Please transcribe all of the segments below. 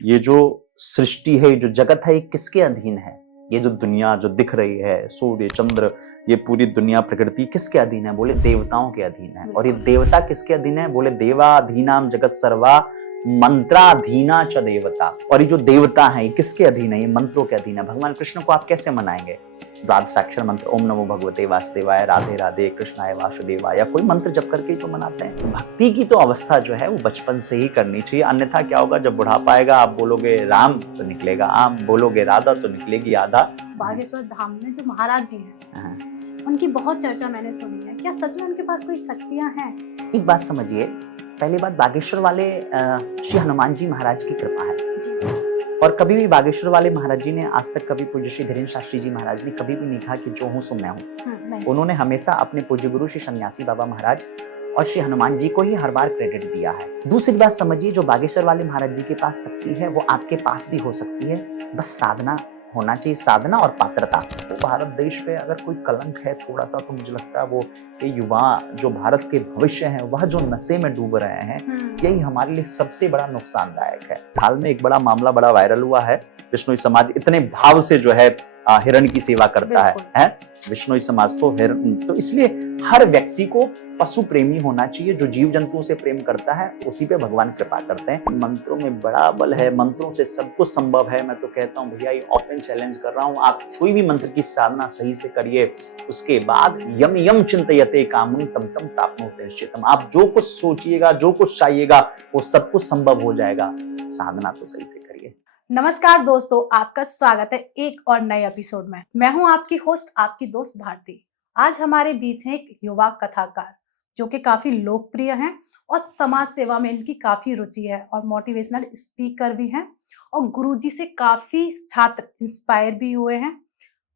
ये जो सृष्टि है, ये जो जगत है, ये किसके अधीन है? ये जो दुनिया जो दिख रही है, सूर्य चंद्र, ये पूरी दुनिया प्रकृति किसके अधीन है? बोले देवताओं के अधीन है। और ये देवता किसके अधीन है? बोले देवाधीनाम जगत सर्वा मंत्राधीना च देवता। और ये जो देवता है ये किसके अधीन है? ये मंत्रों के अधीन है। भगवान कृष्ण को आप कैसे मनाएंगे? द्वादशाक्षर मंत्र ओम नमो भगवते वासुदेवाय, राधे राधे कृष्णाय वासुदेवाय, कोई मंत्र जप करके तो मनाते हैं। भक्ति की तो अवस्था जो है वो बचपन से ही करनी चाहिए, अन्यथा क्या होगा, जब बुढ़ापा आएगा आप बोलोगे राम तो निकलेगा आम, बोलोगे राधा तो निकलेगी आधा। बागेश्वर धाम में जो महाराज जी हैं, उनकी बहुत चर्चा मैंने सुनी है। क्या सच में उनके पास कोई शक्तियां हैं? एक बात समझिए, पहली बात, बागेश्वर वाले श्री हनुमान जी महाराज की कृपा है जी। और कभी भी बागेश्वर वाले महाराज जी ने आज तक कभी पूज्य श्री धीरेन्द्र शास्त्री जी महाराज ने कभी भी नहीं कहा कि जो हूं सो मैं हूं। उन्होंने हमेशा अपने पूज्य गुरु श्री सन्यासी बाबा महाराज और श्री हनुमान जी को ही हर बार क्रेडिट दिया है। दूसरी बात समझिए, जो बागेश्वर वाले महाराज जी के पास शक्ति है वो आपके पास भी हो सकती है, बस साधना होना चाहिए, साधना और पात्रता। तो भारत देश पे अगर कोई कलंक है थोड़ा सा तो मुझे लगता है वो ये युवा जो भारत के भविष्य हैं वह जो नशे में डूब रहे हैं, यही हमारे लिए सबसे बड़ा नुकसानदायक है। हाल में एक बड़ा मामला बड़ा वायरल हुआ है, विष्णु समाज इतने भाव से जो है हिरण की सेवा करता है विष्णु समाज तो इसलिए हर व्यक्ति को पशु प्रेमी होना चाहिए। जो जीव जंतुओं से प्रेम करता है उसी पे भगवान कृपा करते हैं। मंत्रों में बड़ा बल है, मंत्रों से सब कुछ संभव है। मैं तो कहता हूँ भैया, ये ओपन चैलेंज कर रहा हूँ, आप कोई भी मंत्र की साधना सही से करिए, उसके बाद यम यम चिंतयते कामं तम तम प्राप्नोति निश्चितम। आप जो कुछ सोचिएगा, जो कुछ चाहिएगा, वो सब कुछ संभव हो जाएगा। साधना तो सही से करिए। नमस्कार दोस्तों, आपका स्वागत है एक और नए एपिसोड में। मैं हूं आपकी होस्ट, आपकी दोस्त भारती। आज हमारे बीच है एक युवा कथाकार जो कि काफी लोकप्रिय हैं और समाज सेवा में इनकी काफी रुचि है और मोटिवेशनल स्पीकर भी हैं और गुरुजी से काफी छात्र इंस्पायर भी हुए हैं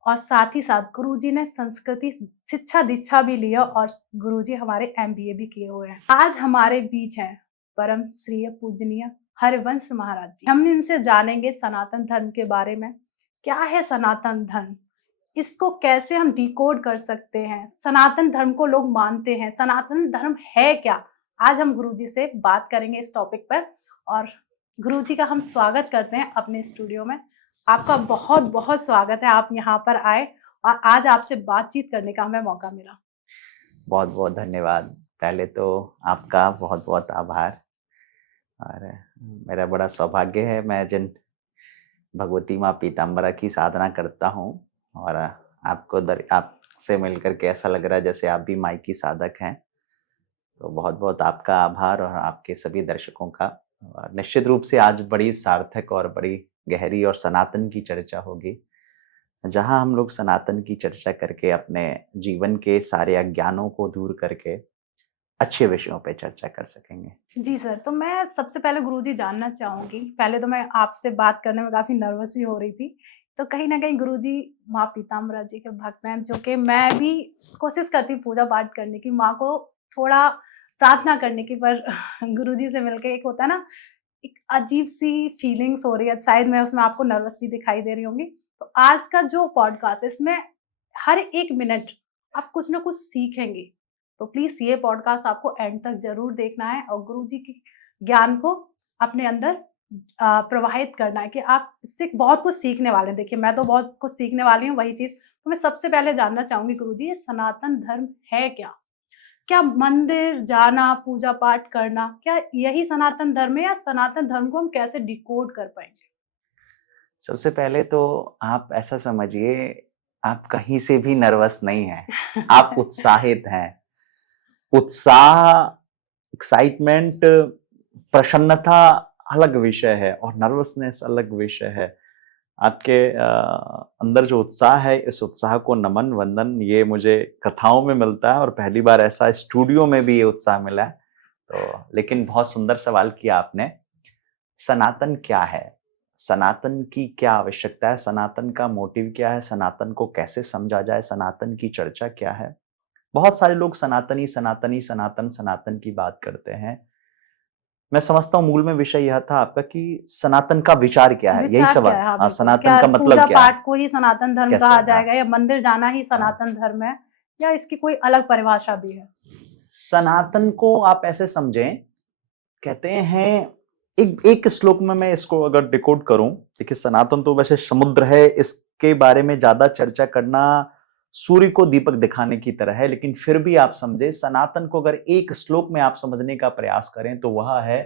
और साथ ही साथ गुरुजी ने संस्कृति शिक्षा दीक्षा भी लिया और गुरुजी हमारे MBA भी किए हुए हैं। आज हमारे बीच हैं परम श्रीय पूजनीय हरिवंश महाराज जी। हम इनसे जानेंगे सनातन धर्म के बारे में। क्या है सनातन धर्म, इसको कैसे हम डिकोड कर सकते हैं, सनातन धर्म को लोग मानते हैं, सनातन धर्म है क्या। आज हम गुरुजी से बात करेंगे इस टॉपिक पर और गुरुजी का हम स्वागत करते हैं अपने स्टूडियो में। आपका बहुत बहुत स्वागत है, आप यहाँ पर आए और आज आपसे बातचीत करने का हमें मौका मिला। बहुत बहुत धन्यवाद। पहले तो आपका बहुत बहुत आभार। और मेरा बड़ा सौभाग्य है, मैं जिन भगवती माँ पीताम्बरा की साधना करता हूँ और आपसे मिलकर के ऐसा लग रहा है जैसे आप भी माई की साधक हैं, तो बहुत बहुत आपका आभार और आपके सभी दर्शकों का। निश्चित रूप से आज बड़ी सार्थक और बड़ी गहरी और सनातन की चर्चा होगी, जहाँ हम लोग सनातन की चर्चा करके अपने जीवन के सारे अज्ञानों को दूर करके अच्छे विषयों पे चर्चा कर सकेंगे। जी सर, तो मैं सबसे पहले गुरुजी जानना चाहूंगी, पहले तो मैं आपसे बात करने में काफी नर्वस भी हो रही थी, तो कहीं ना कहीं गुरुजी माँ पीताम्बरा जी के भक्त हैं, जो कि मैं भी कोशिश करती हूँ पूजा पाठ करने की, माँ को थोड़ा प्रार्थना करने की, पर गुरुजी से मिलके एक होता है ना, एक अजीब सी फीलिंग्स हो रही है, शायद मैं उसमें आपको नर्वस भी दिखाई दे रही होंगी। तो आज का जो पॉडकास्ट है इसमें हर एक मिनट आप कुछ ना कुछ सीखेंगे, तो प्लीज ये पॉडकास्ट आपको एंड तक जरूर देखना है और गुरुजी के ज्ञान को अपने अंदर प्रवाहित करना है कि आप इससे बहुत कुछ सीखने वाले हैं। देखिए, मैं तो बहुत कुछ सीखने वाली हूँ, वही चीज तो मैं सबसे पहले जानना चाहूंगी गुरुजी, ये सनातन धर्म है क्या? क्या मंदिर जाना, पूजा पाठ करना, क्या यही सनातन धर्म है या सनातन धर्म को हम कैसे डिकोड कर पाएंगे? सबसे पहले तो आप ऐसा समझिए, आप कहीं से भी नर्वस नहीं हैं, आप उत्साहित हैं। उत्साह, एक्साइटमेंट, प्रसन्नता अलग विषय है और नर्वसनेस अलग विषय है। आपके अंदर जो उत्साह है, इस उत्साह को नमन वंदन ये मुझे कथाओं में मिलता है और पहली बार ऐसा स्टूडियो में भी ये उत्साह मिला है। तो लेकिन बहुत सुंदर सवाल किया आपने। सनातन क्या है, सनातन की क्या आवश्यकता है, सनातन का मोटिव क्या है, सनातन को कैसे समझा जाए, सनातन की चर्चा क्या है। बहुत सारे लोग सनातनी सनातनी सनातन सनातन की बात करते हैं। मैं समझता हूँ मूल में विषय यह था आपका कि सनातन का विचार क्या है, यही सवाल। हाँ, सनातन का मतलब पूजा क्या है, पाठ को ही सनातन धर्म कहा जाएगा या मंदिर जाना ही सनातन धर्म है या इसकी कोई अलग परिभाषा भी है? सनातन को आप ऐसे समझें, कहते हैं एक श्लोक में मैं इसको अगर डिकोड करूं, देखिए सनातन तो वैसे समुद्र है, इसके बारे में ज्यादा चर्चा करना सूर्य को दीपक दिखाने की तरह है, लेकिन फिर भी आप समझे सनातन को अगर एक श्लोक में आप समझने का प्रयास करें तो वह है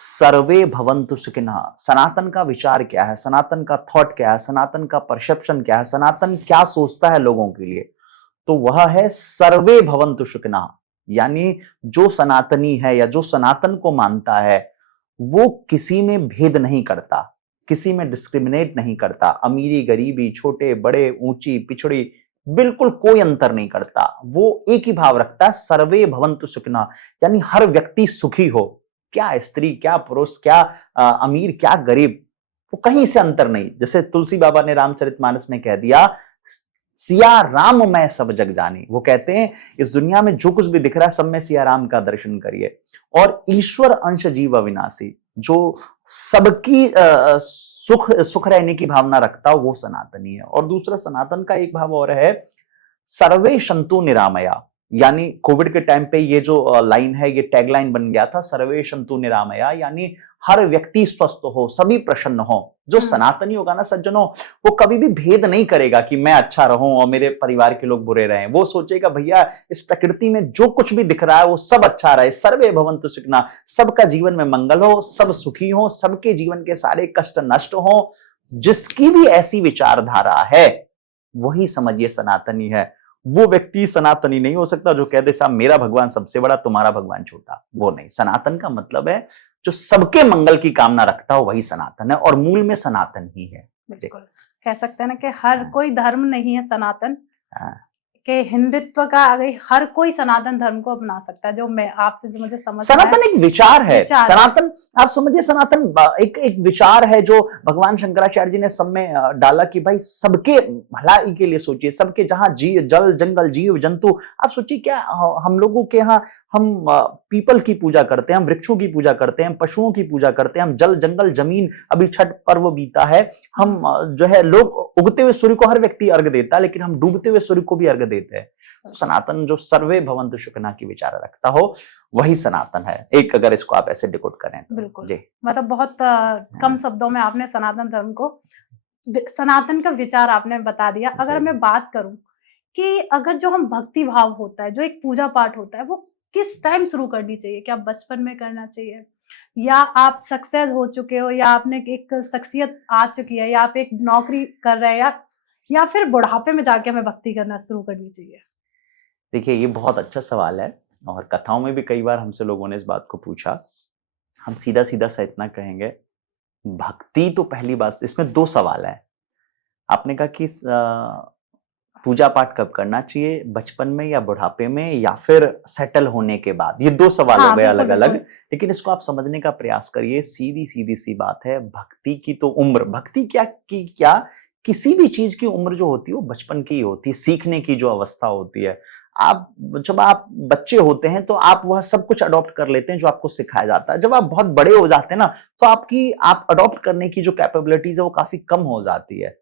सर्वे भवन्तु सुखिनः। सनातन का विचार क्या है, सनातन का थॉट क्या है, सनातन का परसेप्शन क्या है, सनातन क्या सोचता है लोगों के लिए, तो वह है सर्वे भवन्तु सुखिनः। यानी जो सनातनी है या जो सनातन को मानता है वो किसी में भेद नहीं करता, किसी में डिस्क्रिमिनेट नहीं करता, अमीरी गरीबी, छोटे बड़े, ऊंची पिछड़ी, बिल्कुल कोई अंतर नहीं करता। वो एक ही भाव रखता है, सर्वे भवन्तु सुखिनः, यानी हर व्यक्ति सुखी हो, क्या स्त्री, क्या पुरुष, क्या अमीर, क्या गरीब, वो कहीं से अंतर नहीं। जैसे तुलसी बाबा ने रामचरितमानस में कह दिया, सिया राम मैं सब जग जानी। वो कहते हैं इस दुनिया में जो कुछ भी दिख रहा है सब में सिया राम का दर्शन करिए। और ईश्वर अंश जीव अविनाशी, जो सबकी सुख रहने की भावना रखता हो वो सनातनी है। और दूसरा सनातन का एक भाव और है, सर्वे सन्तु निरामया। यानी कोविड के टाइम पे ये जो लाइन है, ये टैगलाइन बन गया था, सर्वे सन्तु निरामया, यानी हर व्यक्ति स्वस्थ हो, सभी प्रसन्न हो। जो सनातनी होगा ना सज्जनों, वो कभी भी भेद नहीं करेगा कि मैं अच्छा रहूं और मेरे परिवार के लोग बुरे रहें। वो सोचेगा भैया इस प्रकृति में जो कुछ भी दिख रहा है वो सब अच्छा रहे, सर्वे भवन्तु सुखिनः, सबका जीवन में मंगल हो, सब सुखी हो, सबके जीवन के सारे कष्ट नष्ट हो। जिसकी भी ऐसी विचारधारा है वही समझिए सनातनी है। वो व्यक्ति सनातनी नहीं हो सकता जो कह दे साहब मेरा भगवान सबसे बड़ा, तुम्हारा भगवान छोटा। वो नहीं, सनातन का मतलब है जो सबके मंगल की कामना रखता हो वही सनातन है, और मूल में सनातन ही है। बिल्कुल कह सकते हैं ना कि हर कोई धर्म नहीं है सनातन, हाँ। कि हिंदुत्व का हर कोई सनातन धर्म को अपना सकता है। जो मैं आपसे जो मुझे समझ सनातन एक विचार है, विचार सनातन आप समझिए, सनातन एक विचार है जो भगवान शंकराचार्य जी ने सब में डाला कि भाई सबके भलाई के लिए सोचिए, सबके जहां जल जंगल जीव जंतु, आप सोचिए क्या हम लोगों के यहाँ हम पीपल की पूजा करते हैं, हम वृक्षों की पूजा करते हैं, हम पशुओं की पूजा करते हैं, हम जल जंगल जमीन, अभी छठ पर्व बीता है, हम जो है लोग उगते हुए सूर्य को हर व्यक्ति अर्घ देता है, लेकिन हम डूबते हुए सूर्य को भी अर्घ देते हैं। सनातन जो सर्वे भवन्तु सुखिनः की विचार रखता हो वही सनातन है, एक अगर इसको आप ऐसे डिकोड करें तो। बिल्कुल जी, मतलब बहुत कम शब्दों में आपने सनातन धर्म को, सनातन का विचार आपने बता दिया। अगर मैं बात करूं कि अगर जो हम भक्ति भाव होता है, जो एक पूजा पाठ होता है, वो किस टाइम शुरू करनी चाहिए? क्या बचपन में करना चाहिए, या आप सक्सेस हो चुके हो, या आपने एक शख्सियत आ चुकी है, या आप एक नौकरी कर रहे हैं, या फिर बुढ़ापे में जाके हमें भक्ति करना शुरू करनी चाहिए? देखिए ये बहुत अच्छा सवाल है, और कथाओं में भी कई बार हमसे लोगों ने इस बात को पूछा। हम सीधा सीधा सा इतना कहेंगे, भक्ति तो पहली बात, इसमें दो सवाल है। आपने कहा कि पूजा पाठ कब करना चाहिए, बचपन में या बुढ़ापे में या फिर सेटल होने के बाद, ये दो सवाल हो गए अलग अलग। लेकिन इसको आप समझने का प्रयास करिए, सीधी सीधी सी बात है, भक्ति की तो उम्र, भक्ति क्या किसी भी चीज की उम्र जो होती है वो बचपन की होती है, सीखने की जो अवस्था होती है। आप जब आप बच्चे होते हैं तो आप वह सब कुछ अडॉप्ट कर लेते हैं जो आपको सिखाया जाता है। जब आप बहुत बड़े हो जाते हैं ना तो आप अडॉप्ट करने की जो कैपेबिलिटीज है वो काफी कम हो जाती है।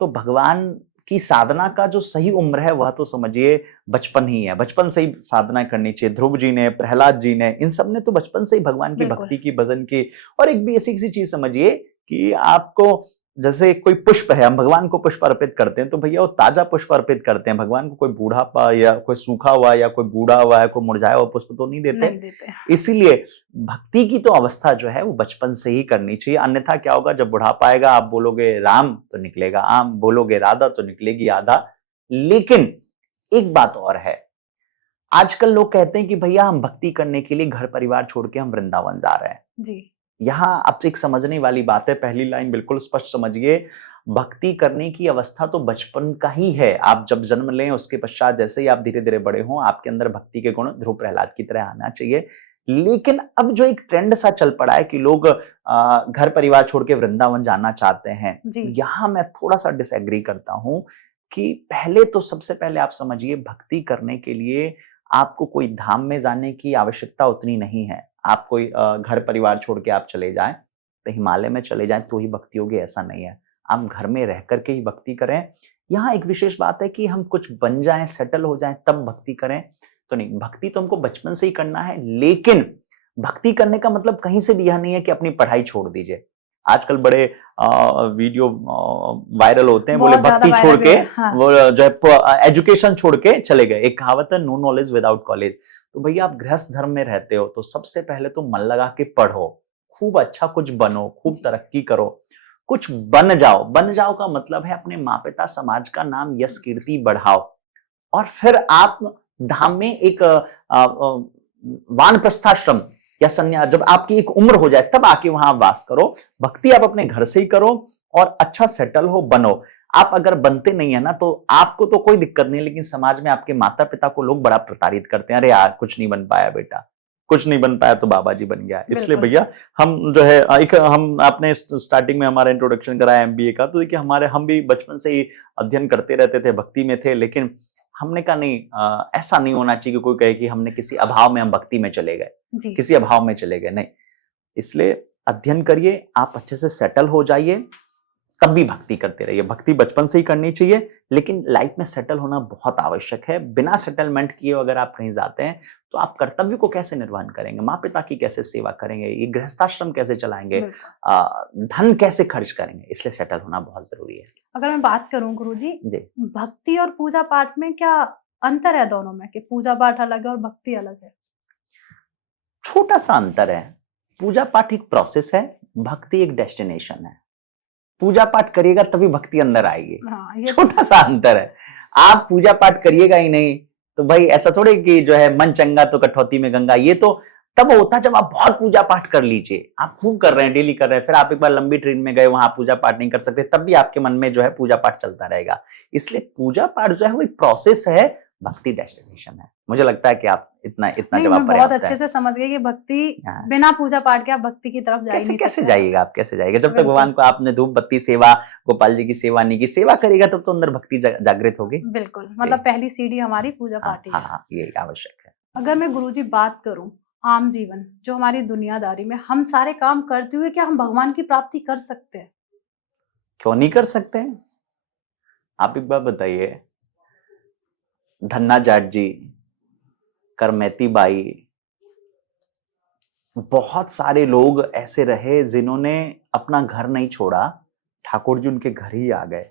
तो भगवान की साधना का जो सही उम्र है वह तो समझिए बचपन ही है, बचपन से ही साधना करनी चाहिए। ध्रुव जी ने, प्रहलाद जी ने, इन सब ने तो बचपन से ही भगवान की भक्ति की, भजन की। और एक बेसिक सी चीज समझिए कि आपको जैसे कोई पुष्प है, हम भगवान को पुष्प अर्पित करते हैं तो भैया वो ताजा पुष्प अर्पित करते हैं भगवान को, कोई बूढ़ापा या कोई सूखा हुआ या कोई बूढ़ा हुआ है, कोई मुरझाया हुआ पुष्प तो नहीं देते। इसीलिए भक्ति की तो अवस्था जो है वो बचपन से ही करनी चाहिए। अन्यथा क्या होगा, जब बुढ़ापा आएगा आप बोलोगे राम तो निकलेगा आम, बोलोगे राधा तो निकलेगी आधा। लेकिन एक बात और है, आजकल लोग कहते हैं कि भैया हम भक्ति करने के लिए घर परिवार छोड़ के हम वृंदावन जा रहे हैं जी। यहाँ अब एक समझने वाली बात है, पहली लाइन बिल्कुल स्पष्ट समझिए, भक्ति करने की अवस्था तो बचपन का ही है। आप जब जन्म लें उसके पश्चात जैसे ही आप धीरे धीरे बड़े हों आपके अंदर भक्ति के गुण ध्रुव प्रहलाद की तरह आना चाहिए। लेकिन अब जो एक ट्रेंड सा चल पड़ा है कि लोग घर परिवार छोड़ के वृंदावन जाना चाहते हैं, यहाँ मैं थोड़ा सा डिसएग्री करता हूँ कि पहले तो सबसे पहले आप समझिए, भक्ति करने के लिए आपको कोई धाम में जाने की आवश्यकता उतनी नहीं है। आप कोई घर परिवार छोड़ के आप चले जाएं तो हिमालय में चले जाएं तो ही भक्ति होगी, ऐसा नहीं है। आप घर में रह करके ही भक्ति करें। यहाँ एक विशेष बात है कि हम कुछ बन जाएं, सेटल हो जाएं तब भक्ति करें तो नहीं, भक्ति तो हमको बचपन से ही करना है। लेकिन भक्ति करने का मतलब कहीं से भी यह नहीं है कि अपनी पढ़ाई छोड़ दीजिए। आजकल बड़े वीडियो वायरल होते हैं, बोले बहुत ज्यादा भक्ति छोड़ viral के है, हाँ। वो जो है एजुकेशन छोड़ के चले गए। एक कहावत है, नो नॉलेज विदाउट कॉलेज। तो भैया आप गृहस्थ धर्म में रहते हो तो सबसे पहले तो मन लगा के पढ़ो, खूब अच्छा कुछ बनो, खूब तरक्की करो, कुछ बन जाओ। बन जाओ का मतलब है अपने माँ पिता समाज का नाम यश कीर्ति बढ़ाओ, और फिर आप धाम में एक वानप्रस्थाश्रम या संन्यास, जब आपकी एक उम्र हो जाए तब आके वहां वास करो। भक्ति आप अपने घर से ही करो और अच्छा सेटल हो, बनो। आप अगर बनते नहीं है ना तो आपको तो कोई दिक्कत नहीं, लेकिन समाज में आपके माता पिता को लोग बड़ा प्रताड़ित करते हैं, अरे यार कुछ नहीं बन पाया बेटा, कुछ नहीं बन पाया तो बाबा जी बन गया। इसलिए बिल्कुल। भैया हम जो है एक हम आपने स्टार्टिंग में हमारा इंट्रोडक्शन कराया एमबीए का, तो देखिए हम भी बचपन से ही अध्ययन करते रहते थे, भक्ति में थे, लेकिन हमने कहा नहीं, ऐसा नहीं होना चाहिए कि कोई कहे कि हमने किसी अभाव में हम भक्ति में चले गए, किसी अभाव में चले गए, नहीं। इसलिए अध्ययन करिए, आप अच्छे से सेटल हो जाइए, तब भी भक्ति करते रहिए। भक्ति बचपन से ही करनी चाहिए, लेकिन लाइफ में सेटल होना बहुत आवश्यक है। बिना सेटलमेंट किए अगर आप कहीं जाते हैं तो आप कर्तव्य को कैसे निर्वहन करेंगे, माँ पिता की कैसे सेवा करेंगे, ये गृहस्थाश्रम कैसे चलाएंगे, धन कैसे खर्च करेंगे। इसलिए सेटल होना बहुत जरूरी है। अगर मैं बात करूं गुरुजी, भक्ति और पूजा पाठ में क्या अंतर है दोनों में, कि पूजा पाठ अलग है और भक्ति अलग है? छोटा सा अंतर है। पूजा पाठ एक प्रोसेस है, भक्ति एक डेस्टिनेशन है। पूजा पाठ करिएगा तभी भक्ति अंदर आएगी। हाँ, छोटा सा अंतर है। आप पूजा पाठ करिएगा ही नहीं तो भाई ऐसा थोड़े कि जो है मन चंगा तो कठौती में गंगा, ये तो तब होता है जब आप बहुत पूजा पाठ कर लीजिए। आप खूब कर रहे हैं, डेली कर रहे हैं, फिर आप एक बार लंबी ट्रेन में गए, वहां पूजा पाठ नहीं कर सकते, तब भी आपके मन में जो है पूजा पाठ चलता रहेगा। इसलिए पूजा पाठ जो है वो एक प्रोसेस है, भक्ति डेस्टिनेशन है। मुझे लगता है कि आप इतना जवाब बहुत अच्छे से समझ गए कि भक्ति बिना पूजा पाठ के आप भक्ति की तरफ जा ही नहीं सकते। कैसे जाइएगा आप, कैसे जाइएगा जब तक भगवान को आपने धूप बत्ती सेवा, गोपाल जी की सेवा नहीं की। सेवा करेगा तब तो अंदर भक्ति जागृत होगी। बिल्कुल, मतलब पहली सीढ़ी हमारी पूजा पाठ ही है। हाँ, ये आवश्यक है। अगर मैं गुरुजी बात करूं आम जीवन, जो हमारी दुनियादारी में हम सारे काम करते हुए क्या हम भगवान की प्राप्ति कर सकते हैं? क्यों नहीं कर सकते हैं? आप एक बात बताइए, धन्ना जाट जी, करमैती बाई, बहुत सारे लोग ऐसे रहे जिन्होंने अपना घर नहीं छोड़ा, ठाकुर जी उनके घर ही आ गए।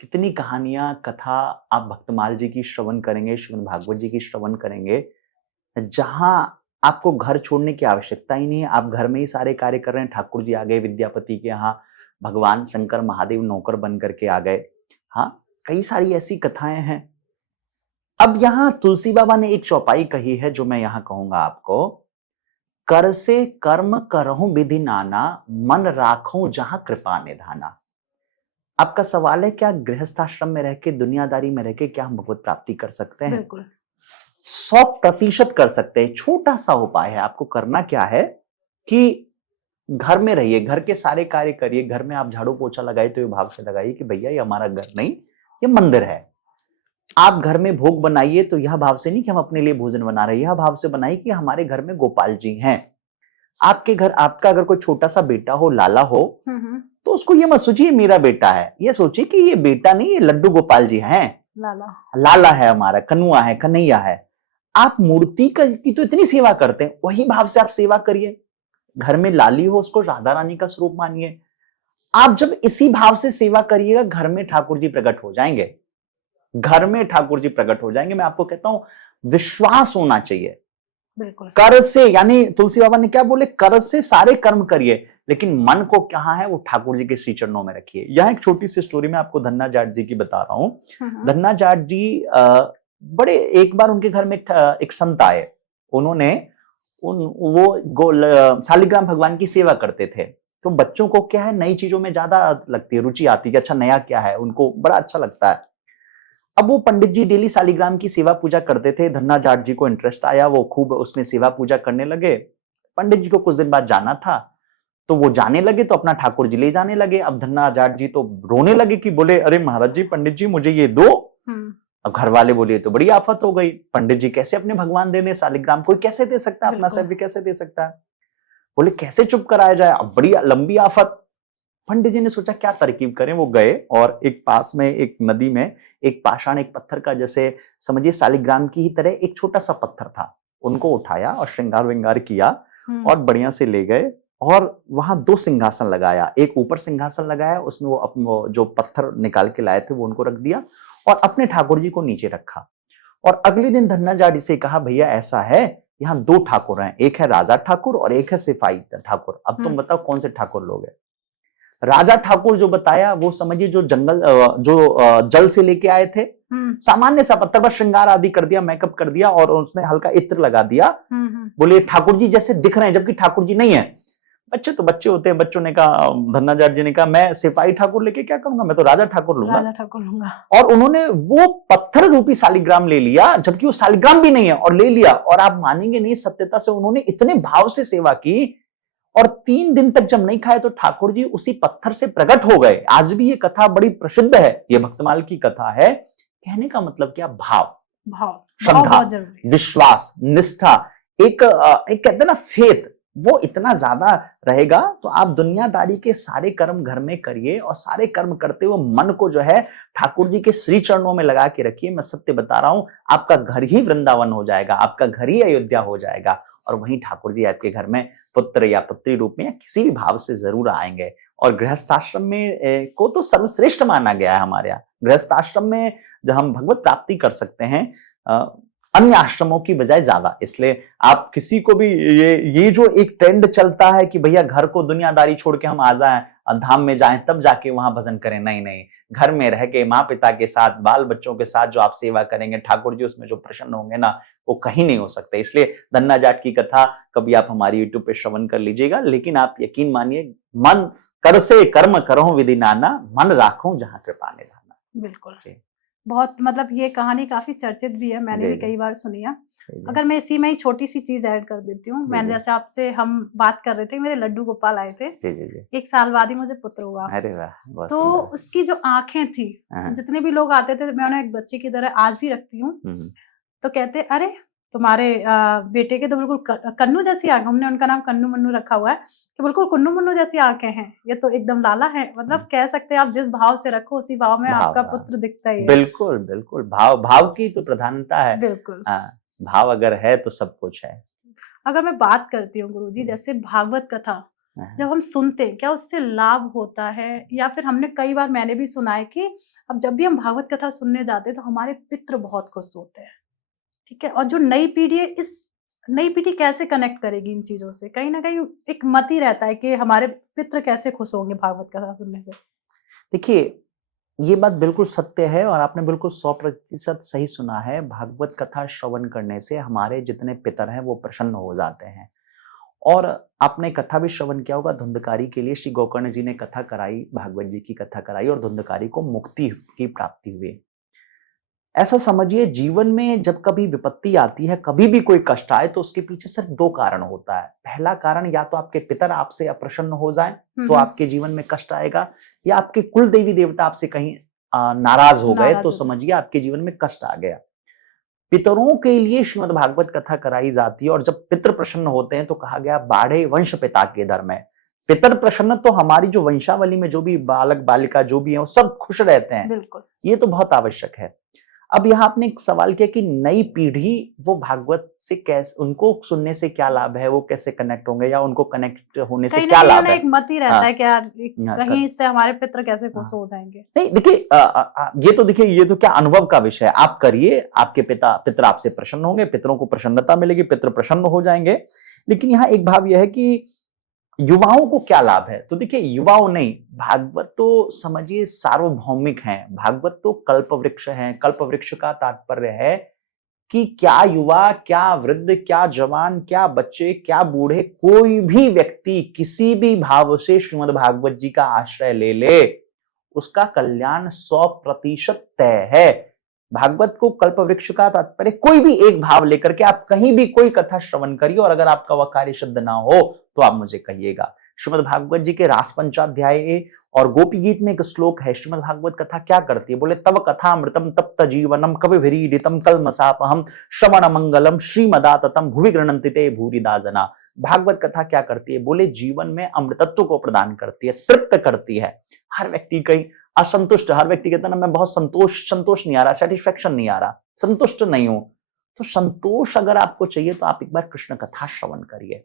कितनी कहानियां, कथा आप भक्तमाल जी की श्रवण करेंगे, श्रीमद् भागवत जी की श्रवण करेंगे, जहां आपको घर छोड़ने की आवश्यकता ही नहीं है। आप घर में ही सारे कार्य कर रहे हैं। ठाकुर जी आ गए विद्यापति के यहाँ, भगवान शंकर महादेव नौकर बन करके आ गए। हाँ, कई सारी ऐसी कथाएं हैं। अब यहाँ तुलसी बाबा ने एक चौपाई कही है जो मैं यहाँ कहूंगा आपको, कर से कर्म करहूं विधि नाना, मन राखूं जहां कृपा निधाना। आपका सवाल है क्या गृहस्थाश्रम में रह के, दुनियादारी में रह के क्या हम भगवत प्राप्ति कर सकते हैं? बिल्कुल 100% कर सकते हैं। छोटा सा उपाय है। आपको करना क्या है कि घर में रहिए, घर के सारे कार्य करिए। घर में आप झाड़ू पोछा लगाइए तो ये भाव से लगाइए कि भैया ये हमारा घर नहीं, ये मंदिर है। आप घर में भोग बनाइए तो यह भाव से नहीं कि हम अपने लिए भोजन बना रहे हैं, यह भाव से बनाइए कि हमारे घर में गोपाल जी हैं। आपके घर, आपका अगर कोई छोटा सा बेटा हो, लाला हो, तो उसको ये मत सोचिए मेरा बेटा है, ये सोचिए कि ये बेटा नहीं, ये लड्डू गोपाल जी हैं, लाला है हमारा, कन्हुआ है, कन्हैया है। आप मूर्ति की तो इतनी सेवा करते हैं, वही भाव से आप सेवा करिए। घर में लाली हो, उसको राधा रानी का स्वरूप मानिए। आप जब इसी भाव से सेवा करिएगा, घर में ठाकुर जी प्रकट हो जाएंगे। घर में ठाकुर जी प्रकट हो जाएंगे। मैं आपको कहता हूं, विश्वास होना चाहिए। बिल्कुल। कर से, यानी तुलसी बाबा ने क्या बोले, कर से सारे कर्म करिए, लेकिन मन को कहाँ है वो ठाकुर जी के श्री चरणों में रखिए। यह एक छोटी सी स्टोरी मैं आपको धन्ना जाट जी की बता रहा हूं। धन्ना जाट जी बड़े, एक बार उनके घर में एक संत आए। उन्होंने वो शालिग्राम भगवान की सेवा करते थे। तो बच्चों को क्या है, नई चीजों में ज्यादा लगती है, रुचि आती है, अच्छा नया क्या है, उनको बड़ा अच्छा लगता है। अब वो पंडित जी डेली शालिग्राम की सेवा पूजा करते थे। धन्ना जाट जी को इंटरेस्ट आया, वो खूब उसमें सेवा पूजा करने लगे। पंडित जी को कुछ दिन बाद जाना था, तो वो जाने लगे तो अपना ठाकुर जी ले जाने लगे। अब धन्ना जाट जी तो रोने लगे कि बोले, अरे महाराज जी, पंडित जी मुझे ये दो। अब घर वाले बोले तो बड़ी आफत हो गई, पंडित जी कैसे अपने भगवान दे दे शालिग्राम, कोई कैसे दे सकता है, अपना सब भी कैसे दे सकता है। बोले कैसे चुप कराया जाए, अब बड़ी लंबी आफत। पंडित जी ने सोचा क्या तरकीब करें। वो गए और एक पास में एक नदी में एक पाषाण, एक पत्थर का, जैसे समझिए शालिग्राम की ही तरह एक छोटा सा पत्थर था, उनको उठाया और श्रृंगार विंगार किया और बढ़िया से ले गए और वहां 2 सिंहासन लगाया, एक ऊपर सिंहासन लगाया, उसमें वो जो पत्थर निकाल के लाए थे वो उनको रख दिया और अपने ठाकुर जी को नीचे रखा। और अगले दिन धन्ना जाड़ी से कहा, भैया ऐसा है, यहाँ 2 ठाकुर हैं, एक है राजा ठाकुर और एक है सिपाही ठाकुर, अब तुम बताओ कौन से ठाकुर लोग हैं। राजा ठाकुर जो बताया वो समझिए जो जल से लेके आए थे, सामान्य सा पत्थर पर श्रृंगार आदि कर दिया, मेकअप कर दिया और उसमें हल्का इत्र लगा दिया। बोले ठाकुर जी जैसे दिख रहे हैं, जबकि ठाकुर जी नहीं है। बच्चे तो बच्चे होते हैं, बच्चों ने कहा, धन्ना जाट जी ने कहा, मैं सिपाही ठाकुर लेके क्या करूंगा, मैं तो राजा ठाकुर लूंगा। और उन्होंने वो पत्थर रूपी शालिग्राम ले लिया, जबकि वो शालिग्राम भी नहीं है, और ले लिया। और आप मानेंगे नहीं, सत्यता से उन्होंने इतने भाव से सेवा की और 3 दिन तक जब नहीं खाए तो ठाकुर जी उसी पत्थर से प्रकट हो गए। आज भी ये कथा बड़ी प्रसिद्ध है, ये भक्तमाल की कथा है। कहने का मतलब क्या, भाव, श्रद्धा, विश्वास, निष्ठा, एक कहते हैं ना फेथ, वो इतना ज्यादा रहेगा तो आप दुनियादारी के सारे कर्म घर में करिए और सारे कर्म करते हुए मन को जो है ठाकुर जी के श्री चरणों में लगा के रखिए। मैं सत्य बता रहा हूं, आपका घर ही वृंदावन हो जाएगा, आपका घर ही अयोध्या हो जाएगा और वहीं ठाकुर जी आपके घर में पुत्र या पुत्री रूप में या किसी भी भाव से जरूर आएंगे। और गृहस्थाश्रम में को तो सर्वश्रेष्ठ माना गया है हमारे यहाँ। गृहस्थाश्रम में जब हम भगवत प्राप्ति कर सकते हैं अन्य आश्रमों की बजाय ज्यादा। इसलिए आप किसी को भी ये जो एक ट्रेंड चलता है कि भैया घर को दुनियादारी छोड़ के हम आ जाएं, धाम में जाएं, तब जाके वहां भजन करें, नहीं, घर में रह के माँ पिता के साथ, बाल बच्चों के साथ जो आप सेवा करेंगे, ठाकुर जी उसमें जो प्रसन्न होंगे ना, वो कहीं नहीं हो सकते। इसलिए धन्ना जाट की कथा कभी आप हमारी यूट्यूब पे श्रवण कर लीजिएगा, लेकिन आप यकीन मानिए, मन कर से कर्म करो विधि नाना, मन राखो जहाँ कृपा निधाना। बिल्कुल, बहुत मतलब ये कहानी काफी चर्चित भी है, मैंने भी कई बार सुनी है। अगर मैं इसी में ही छोटी सी चीज ऐड कर देती हूँ, मैंने जैसे आपसे हम बात कर रहे थे, मेरे लड्डू गोपाल आए थे, 1 साल बाद ही मुझे पुत्र हुआ। अरे वाह, तो उसकी जो आंखें थी, जितने भी लोग आते थे, मैं उन्हें एक बच्चे की तरह आज भी रखती हूँ। तो कहते, अरे तुम्हारे बेटे के तो बिल्कुल कन्नू जैसी आंखें, हमने उनका नाम कन्नू मन्नू रखा हुआ है, कि बिल्कुल कुन्नू मुन्नू जैसी आंखें हैं, ये तो एकदम लाला है। मतलब कह सकते हैं आप जिस भाव से रखो उसी भाव में आपका पुत्र दिखता ही है। बिल्कुल भाव की तो प्रधानता है। बिल्कुल, भाव अगर है तो सब कुछ है। अगर मैं बात करती हूँ गुरुजी, जैसे भागवत कथा जब हम सुनते हैं, क्या उससे लाभ होता है? या फिर हमने कई बार, मैंने भी सुना है कि अब जब भी हम भागवत कथा सुनने जाते हैं तो हमारे पितृ बहुत खुश होते हैं, ठीक है। और जो नई पीढ़ी है, इस नई पीढ़ी कैसे कनेक्ट करेगी इन चीजों से? कहीं ना कहीं एक मत ही रहता है कि हमारे पितृ कैसे खुश होंगे भागवत कथा सुनने से। देखिए, ये बात बिल्कुल सत्य है और आपने बिल्कुल 100% सही सुना है। भागवत कथा श्रवण करने से हमारे जितने पितर हैं वो प्रसन्न हो जाते हैं। और आपने कथा भी श्रवण किया होगा, धुंधकारी के लिए श्री गोकर्ण जी ने कथा कराई, भागवत जी की कथा कराई और धुंधकारी को मुक्ति की प्राप्ति हुई। ऐसा समझिए, जीवन में जब कभी विपत्ति आती है, कभी भी कोई कष्ट आए, तो उसके पीछे सिर्फ 2 कारण होता है। पहला कारण, या तो आपके पितर आपसे अप्रसन्न हो जाएं तो आपके जीवन में कष्ट आएगा, या आपके कुल देवी देवता आपसे कहीं नाराज हो गए तो समझिए आपके जीवन में कष्ट आ गया। पितरों के लिए श्रीमद् भागवत कथा कराई जाती है और जब पितर प्रसन्न होते हैं तो कहा गया, बाढ़े वंश पिता के धर्म है। पितर प्रसन्न तो हमारी जो वंशावली में जो भी बालक बालिका जो भी है वो सब खुश रहते हैं। बिल्कुल, ये तो बहुत आवश्यक है। अब यहाँ आपने एक सवाल किया कि नई पीढ़ी वो भागवत से कैसे, उनको सुनने से क्या लाभ है, वो कैसे कनेक्ट होंगे या उनको कनेक्ट होने से क्या लाभ है? एक मत ही रहता है कि यार कहीं से हमारे पितर कैसे खुश हो जाएंगे। नहीं, देखिए ये तो क्या अनुभव का विषय है। आप करिए, आपके पितर आपसे प्रसन्न होंगे, पितरों को प्रसन्नता मिलेगी, पितर प्रसन्न हो जाएंगे। लेकिन यहाँ एक भाव यह है कि युवाओं को क्या लाभ है? तो देखिए, युवाओं नहीं, भागवत तो समझिए सार्वभौमिक है। भागवत तो कल्प वृक्ष है। कल्प वृक्ष का तात्पर्य है कि क्या युवा, क्या वृद्ध, क्या जवान, क्या बच्चे, क्या बूढ़े, कोई भी व्यक्ति किसी भी भाव से श्रीमद् भागवत जी का आश्रय ले ले, उसका कल्याण 100% तय है। भागवत को कल्प वृक्ष का तात्पर्य, कोई भी एक भाव लेकर के आप कहीं भी कोई कथा श्रवण करिए और अगर आपका वह कार्य सिद्ध ना हो तो आप मुझे कहिएगा। श्रीमद् भागवत जी के रास पंचाध्याय और गोपी गीत में एक श्लोक है, श्रीमद् भागवत कथा क्या करती है? बोले, तव कथा अमृतम तप्त जीवनम कविभिरीडितम कलमसापहम श्रवण मंगलम श्रीमदाततम भुवि गृह्णन्ति ते भूरिदा जना। भागवत कथा क्या करती है? बोले, जीवन में अमृतत्व को प्रदान करती है, तृप्त करती है। हर व्यक्ति कहीं असंतुष्ट, हर व्यक्ति कहता है ना, मैं बहुत संतोष नहीं आ रहा, सेटिस्फेक्शन नहीं आ रहा, संतुष्ट नहीं हूं। तो संतोष अगर आपको चाहिए तो आप एक बार कृष्ण कथा श्रवण करिए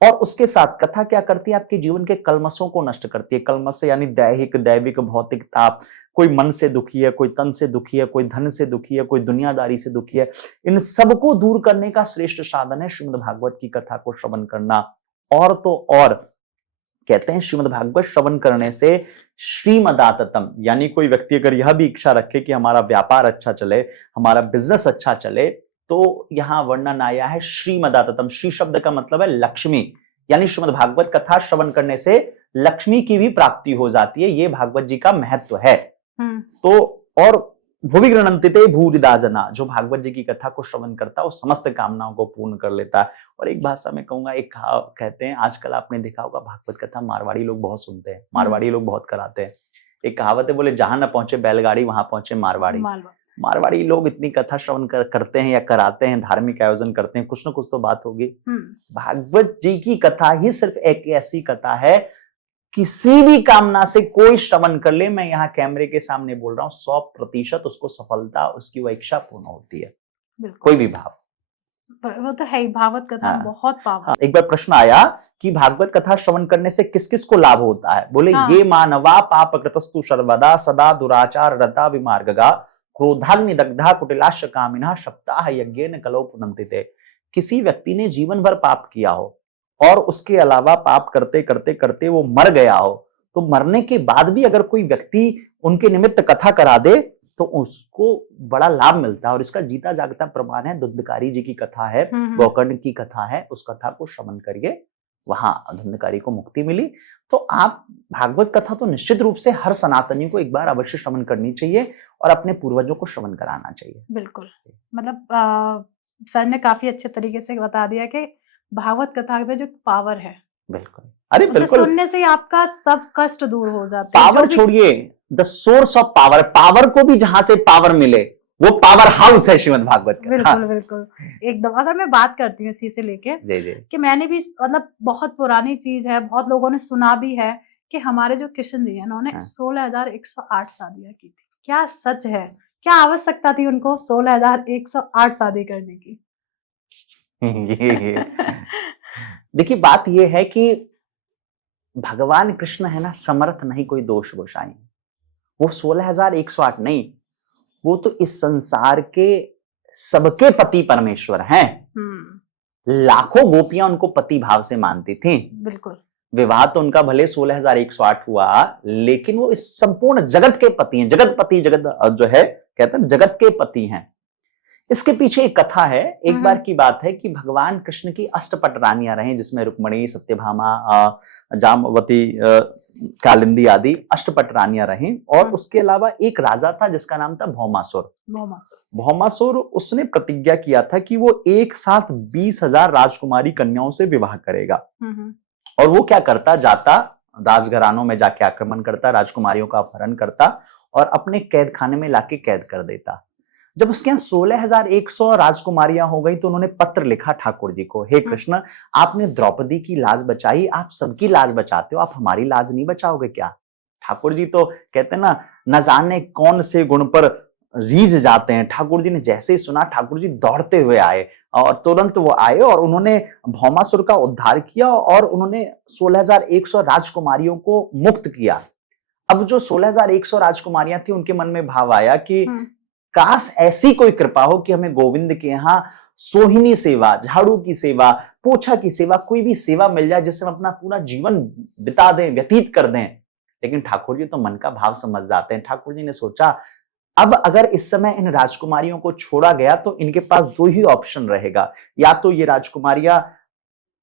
और उसके साथ कथा क्या करती है, आपके जीवन के कलमशों को नष्ट करती है। कलमश यानी दैहिक, दैविक, भौतिक ताप। कोई मन से दुखी है, कोई तन से दुखी है, कोई धन से दुखी है, कोई दुनियादारी से दुखी है। इन सबको दूर करने का श्रेष्ठ साधन है श्रीमद् भागवत की कथा को श्रवण करना। और तो और कहते हैं श्रीमद् भागवत श्रवण करने से श्रीमदाततम, यानी कोई व्यक्ति अगर यह भी इच्छा रखे कि हमारा व्यापार अच्छा चले, हमारा बिजनेस अच्छा चले, तो यहां वर्णन आया है श्रीमदाततम। श्री शब्द का मतलब है लक्ष्मी, यानी श्रीमद् भागवत कथा श्रवण करने से लक्ष्मी की भी प्राप्ति हो जाती है। ये भागवत जी का महत्व है। तो और भुवि गृह्णन्ति भूरिदा जना, जो भागवत जी की कथा को श्रवण करता है वो समस्त कामनाओं को पूर्ण कर लेता है। और एक भाषा में कहूंगा, एक कहते हैं आजकल आपने देखा होगा भागवत कथा मारवाड़ी लोग बहुत सुनते हैं, मारवाड़ी लोग बहुत कराते हैं। एक कहावत है, बोले जहां न पहुंचे बैलगाड़ी वहां पहुंचे मारवाड़ी। मारवाड़ी लोग इतनी कथा श्रवण करते हैं या कराते हैं, धार्मिक आयोजन करते हैं, कुछ ना कुछ तो बात होगी। भागवत जी की कथा ही सिर्फ एक ऐसी कथा है, किसी भी कामना से कोई श्रवण कर ले, मैं यहाँ कैमरे के सामने बोल रहा हूँ, 100% उसको सफलता, उसकी वो इच्छा पूर्ण होती है। कोई भी भाव, वो तो है ही, भागवत कथा बहुत पावन। एक बार प्रश्न आया कि भागवत कथा श्रवण करने से किस किस को लाभ होता है। बोले ये मानवा पाप कृतस्तु सर्वदा सदा दुराचार रता विमार्गगा क्रोधाग्नि दग्धा कुटिलाश कामिना सप्ताह यज्ञेन कलो पुनन्तिते। किसी व्यक्ति ने जीवन भर पाप किया हो और उसके अलावा पाप करते करते करते वो मर गया हो, तो मरने के बाद भी अगर कोई व्यक्ति उनके निमित्त कथा करा दे तो उसको बड़ा लाभ मिलता है। और इसका जीता जागता प्रमाण है, धुंधकारी जी की कथा है, गोकर्ण की कथा है, उस कथा को श्रवण करिए, वहां धुंधकारी को मुक्ति मिली। तो आप भागवत कथा तो निश्चित रूप से हर सनातनी को एक बार अवश्य श्रवण करनी चाहिए और अपने पूर्वजों को श्रवण कराना चाहिए। बिल्कुल, मतलब सर ने काफी अच्छे तरीके से बता दिया कि भागवत कथा में जो पावर है, बिल्कुल, अरे बिल्कुल, सुनने से आपका सब कष्ट दूर हो जाता है। पावर छोड़िए, the source of power, power को भी जहां से पावर मिले वो पावर हाउस है श्रीमद् भागवत का। बिल्कुल बिल्कुल, एकदम। अगर मैं बात करती हूँ इसी से लेके कि मैंने भी, मतलब बहुत पुरानी चीज है, बहुत लोगों ने सुना भी है कि हमारे जो कृष्ण जी है उन्होंने 16,108 शादियां की थी। क्या सच है? क्या आवश्यकता थी उनको 16,108 शादी करने की? देखिए बात यह है कि भगवान कृष्ण है ना, समर्थ नहीं कोई दोष गोसाई। वो 16,108 नहीं, वो तो इस संसार के सबके पति परमेश्वर हैं। लाखों गोपियां उनको पति भाव से मानती थी। बिल्कुल, विवाह तो उनका भले 16,108 हुआ, लेकिन वो इस संपूर्ण जगत के पति हैं। जगत पति, जगत जो है कहते हैं जगत के पति हैं। इसके पीछे एक कथा है। एक बार की बात है कि भगवान कृष्ण की अष्टपट रानियां रहीं, जिसमें रुक्मणी, सत्यभामा, जामवती, कालिंदी आदि अष्टपट रानियां रहीं। और उसके अलावा एक राजा था जिसका नाम था भौमासुर। भौमासुर उसने प्रतिज्ञा किया था कि वो एक साथ 20,000 राजकुमारी कन्याओं से विवाह करेगा। और वो क्या करता, जाता राजघरानों में जाके आक्रमण करता, राजकुमारियों का अपहरण करता और अपने कैद खाने में लाके कैद कर देता। जब उसके यहाँ 16,100 राजकुमारियां हो गई तो उन्होंने पत्र लिखा ठाकुर जी को, हे कृष्ण, आपने द्रौपदी की लाज बचाई, आप सबकी लाज बचाते हो, आप हमारी लाज नहीं बचाओगे क्या? ठाकुर जी तो कहते हैं ना, न जाने कौन से गुण पर रीझ जाते हैं। ठाकुर जी ने जैसे ही सुना, ठाकुर जी दौड़ते हुए आए और तुरंत वो आए और उन्होंने भौमासुर का उद्धार किया और उन्होंने 16,100 राजकुमारियों को मुक्त किया। अब जो 16,100 राजकुमारियां थी, उनके मन में भाव आया कि काश ऐसी कोई कृपा हो कि हमें गोविंद के यहाँ सोहिनी सेवा, झाड़ू की सेवा, पोछा की सेवा, कोई भी सेवा मिल जाए जिससे हम अपना पूरा जीवन बिता दें, व्यतीत कर दें। लेकिन ठाकुर जी तो मन का भाव समझ जाते हैं। ठाकुर जी ने सोचा, अब अगर इस समय इन राजकुमारियों को छोड़ा गया तो इनके पास दो ही ऑप्शन रहेगा, या तो ये राजकुमारियां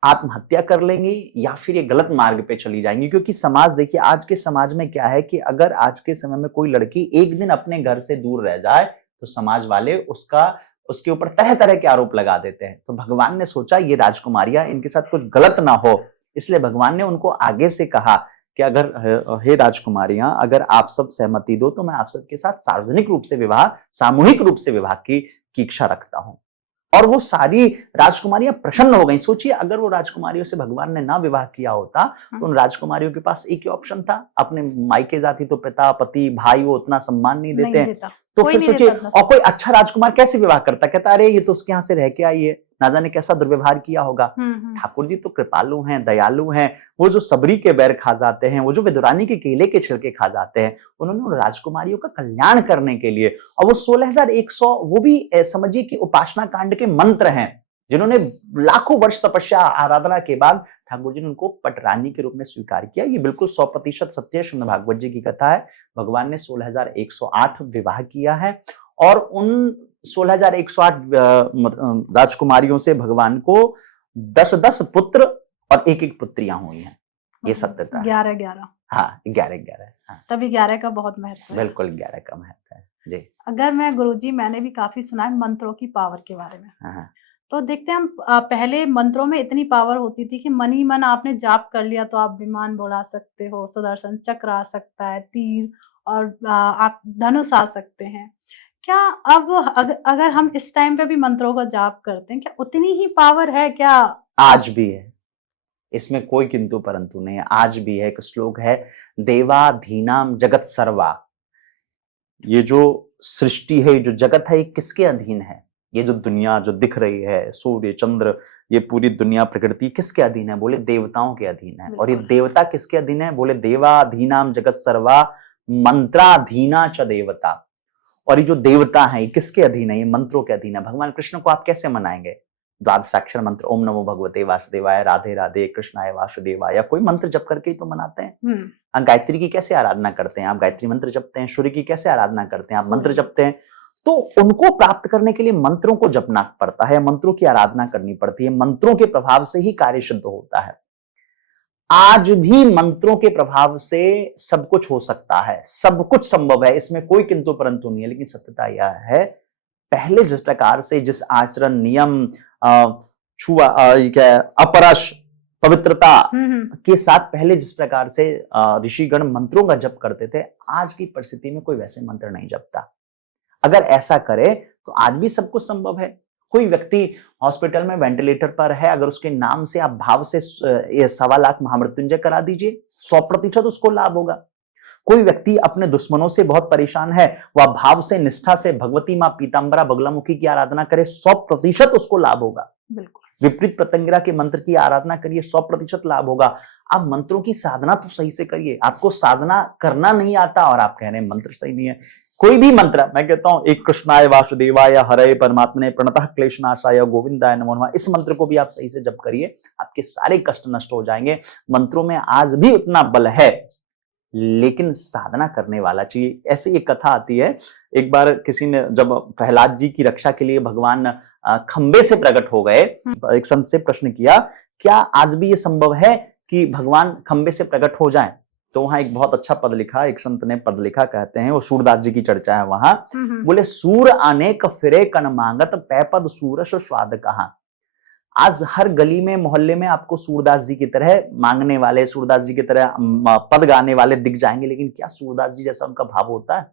आत्महत्या कर लेंगी या फिर ये गलत मार्ग पे चली जाएंगी। क्योंकि समाज, देखिए आज के समाज में क्या है कि अगर आज के समय में कोई लड़की एक दिन अपने घर से दूर रह जाए तो समाज वाले उसके ऊपर तरह तरह के आरोप लगा देते हैं। तो भगवान ने सोचा ये राजकुमारियां, इनके साथ कुछ गलत ना हो, इसलिए भगवान ने उनको आगे से कहा कि अगर हे राजकुमारियां, अगर आप सब सहमति दो तो मैं आप सबके साथ सार्वजनिक रूप से विवाह, सामूहिक रूप से विवाह की इच्छा रखता हूं। और वो सारी राजकुमारियां प्रसन्न हो गई। सोचिए, अगर वो राजकुमारियों से भगवान ने ना विवाह किया होता तो उन राजकुमारियों के पास एक ही ऑप्शन था, अपने मायके जाति तो पिता, पति, भाई वो उतना सम्मान नहीं देते हैं, तो कोई फिर नहीं सोचिए, देता था। और कोई अच्छा राजकुमार कैसे विवाह करता, कहता अरे ये तो उसके यहाँ से रह के आई है, ना जाने कैसा दुर्व्यवहार किया होगा। ठाकुर जी तो कृपालु हैं, दयालु हैं, वो जो सबरी के बैर खा जाते हैं, वो जो विदुरानी के केले के छिलके खा जाते हैं, उन्होंने उन राजकुमारियों का कल्याण करने के लिए, और वो 16,100 वो भी समझिए कि उपासना कांड के मंत्र हैं, जिन्होंने लाखों वर्ष तपस्या आराधना के बाद ठाकुर जी ने उनको पटरानी के रूप में स्वीकार किया। ये बिल्कुल 100% सत्य है, श्रीमद् भागवत जी की कथा है। भगवान ने 16,108 विवाह किया है, और उन 16,108 राजकुमारियों से भगवान को 10-10 पुत्र और एक पुत्रियां हुई हैं। ये सत्यता है। 11-11। हाँ, 11-11। हाँ, तभी 11 का बहुत महत्व है। बिल्कुल 11 का महत्व है जी। अगर मैं गुरुजी, मैंने भी काफी सुना है मंत्रों की पावर के बारे में। हाँ, तो देखते हैं हम, पहले मंत्रों में इतनी पावर होती थी कि मन ही मन आपने जाप कर लिया तो आप विमान उड़ा सकते हो, सुदर्शन चक्र आ सकता है, तीर, और आप धनुष आ सकते हैं। क्या अब अगर हम इस टाइम पे भी मंत्रों का जाप करते हैं, क्या उतनी ही पावर है क्या? आज भी है, इसमें कोई किंतु परंतु नहीं है। आज भी है। एक श्लोक है, देवाधीनाम जगत सर्वा। ये जो सृष्टि है, जो जगत है, ये किसके अधीन है? ये जो दुनिया जो दिख रही है, सूर्य चंद्र, ये पूरी दुनिया प्रकृति किसके अधीन है? बोले देवताओं के अधीन है। और ये देवता किसके अधीन है? बोले देवाधीनाम जगत सर्वा मंत्राधीना च देवता। और ये जो देवता है, ये किसके अधीन है? ये मंत्रों के अधीन है। भगवान कृष्ण को आप कैसे मनाएंगे? द्वादशाक्षर मंत्र, ओम नमो भगवते वासुदेवाय, राधे राधे कृष्णाय वासुदेवाय, या कोई मंत्र जप करके ही तो मनाते हैं। गायत्री की कैसे आराधना करते हैं? आप गायत्री मंत्र जपते हैं। सूर्य की कैसे आराधना करते हैं? आप मंत्र जपते हैं। तो उनको प्राप्त करने के लिए मंत्रों को जपना पड़ता है, मंत्रों की आराधना करनी पड़ती है। मंत्रों के प्रभाव से ही कार्य सिद्ध होता है। आज भी मंत्रों के प्रभाव से सब कुछ हो सकता है, सब कुछ संभव है, इसमें कोई किंतु परंतु नहीं है। लेकिन सत्यता यह है, पहले जिस प्रकार से, जिस आचरण नियम, छुआ, अपरश, पवित्रता के साथ पहले जिस प्रकार से ऋषिगण मंत्रों का जप करते थे, आज की परिस्थिति में कोई वैसे मंत्र नहीं जपता। अगर ऐसा करे तो आज भी सब कुछ संभव है। कोई व्यक्ति हॉस्पिटल में वेंटिलेटर पर है, अगर उसके नाम से आप भाव से 1.25 लाख महामृत्युंजय करा दीजिए, 100% उसको लाभ होगा। कोई व्यक्ति अपने दुश्मनों से बहुत परेशान है, वह भाव से, निष्ठा से भगवती मां पीतांबरा बगलामुखी की आराधना करे, 100% उसको लाभ होगा। बिल्कुल। विपरीत प्रत्यंगिरा के मंत्र की आराधना करिए, 100% लाभ होगा। आप मंत्रों की साधना तो सही से करिए। आपको साधना करना नहीं आता और आप कह रहे हैं मंत्र सही नहीं है। कोई भी मंत्र, मैं कहता हूं, एक कृष्णाय वासुदेवाय हरे परमात्मने प्रणतः क्लेशनाशाय गोविंदाय नमो नमः, इस मंत्र को भी आप सही से जप करिए, आपके सारे कष्ट नष्ट हो जाएंगे। मंत्रों में आज भी उतना बल है, लेकिन साधना करने वाला चाहिए। ऐसे एक कथा आती है, एक बार किसी ने, जब प्रहलाद जी की रक्षा के लिए भगवान खंबे से प्रकट हो गए, एक संत से प्रश्न किया, क्या आज भी ये संभव है कि भगवान खंबे से प्रकट हो जाएं? तो वहां एक बहुत अच्छा पद लिखा, एक संत ने पद लिखा, कहते हैं, वो सूरदास जी की चर्चा है वहां। बोले, सूर अनेक फिरे कन मांगत पैपद सूरस स्वाद कहां। आज हर गली में, मोहल्ले में आपको सूरदास जी की तरह मांगने वाले, सूरदास जी की तरह पद गाने वाले दिख जाएंगे, लेकिन क्या सूरदास जी जैसा उनका भाव होता है?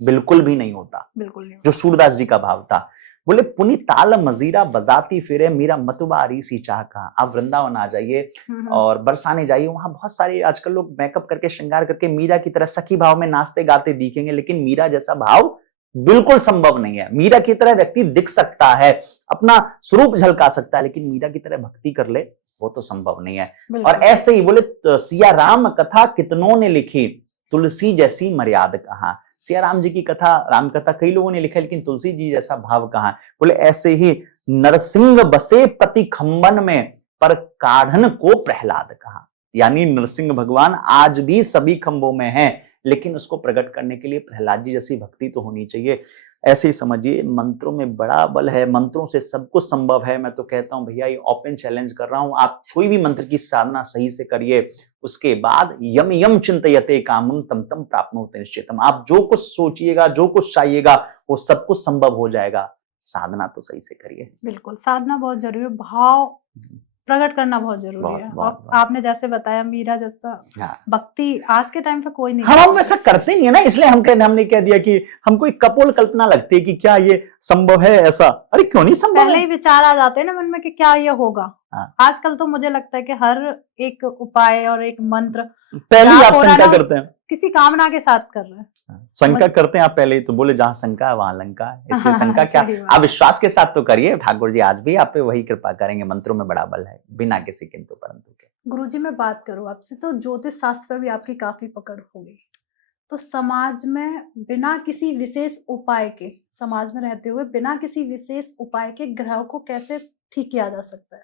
बिल्कुल भी नहीं होता। बिल्कुल नहीं। जो सूरदास जी का भाव था। बोले, पुनी ताल मजीरा बजाती फिरे मीरा मतुबारी सी चाह कहां। आप वृंदावन आ जाइए और बरसाने जाइए, वहां बहुत सारे आजकल लोग मेकअप करके, श्रृंगार करके मीरा की तरह सखी भाव में नाचते गाते दिखेंगे, लेकिन मीरा जैसा भाव बिल्कुल संभव नहीं है। मीरा की तरह व्यक्ति दिख सकता है, अपना स्वरूप झलका सकता है, लेकिन मीरा की तरह भक्ति कर ले, वो तो संभव नहीं है। और ऐसे ही बोले, सिया राम कथा कितनों ने लिखी, तुलसी जैसी मर्याद कहां। सिया राम जी की कथा, राम कथा कई लोगों ने लिखा, लेकिन तुलसी जी जैसा भाव कहां। बोले, ऐसे ही नरसिंह बसे पति खंबन में, पर काढ़न को प्रहलाद कहां। यानी नरसिंह भगवान आज भी सभी खंभों में हैं, लेकिन उसको प्रकट करने के लिए प्रहलाद जी जैसी भक्ति तो होनी चाहिए। ऐसे ही समझिए, मंत्रों में बड़ा बल है, मंत्रों से सब कुछ संभव है। मैं तो कहता हूं भैया, ये ओपन चैलेंज कर रहा हूं, आप कोई भी मंत्र की साधना सही से करिए, उसके बाद यम यम चिंतयते कामं तम तम प्राप्नोति निश्चितम। आप जो कुछ सोचिएगा, जो कुछ चाहिएगा, वो सब कुछ संभव हो जाएगा। साधना तो सही से करिए। बिल्कुल, साधना बहुत जरूरी है, भाव प्रकट करना बहुत जरूरी है। बहुत। आपने जैसे बताया, मीरा जैसा भक्ति आज के टाइम पे कोई नहीं। हम वैसा करते नहीं है ना, इसलिए हमने कह दिया कि हमको एक कपोल कल्पना लगती है कि क्या ये संभव है ऐसा। अरे क्यों नहीं संभव? पहले ही विचार आ जाते हैं ना मन में कि क्या ये होगा। आजकल तो मुझे लगता है कि हर एक उपाय और एक मंत्र पहले ही आप शंका करते हैं, किसी कामना के साथ कर रहे हैं। शंका बस- करते हैं आप पहले ही तो बोले जहां शंका है वहां लंका है, इसलिए शंका क्या, सही बात। आप विश्वास के साथ तो करिए, ठाकुर जी आज भी आप पे वही कृपा करेंगे, मंत्रों में बड़ा बल है, बिना किसी किंतु परंतु के। गुरुजी मैं बात करूं आपसे तो ज्योतिष शास्त्र पे भी आपकी काफी पकड़ हो गई, तो समाज में बिना किसी विशेष उपाय के, समाज में रहते हुए बिना किसी विशेष उपाय के ग्रह को कैसे ठीक किया जा सकता है?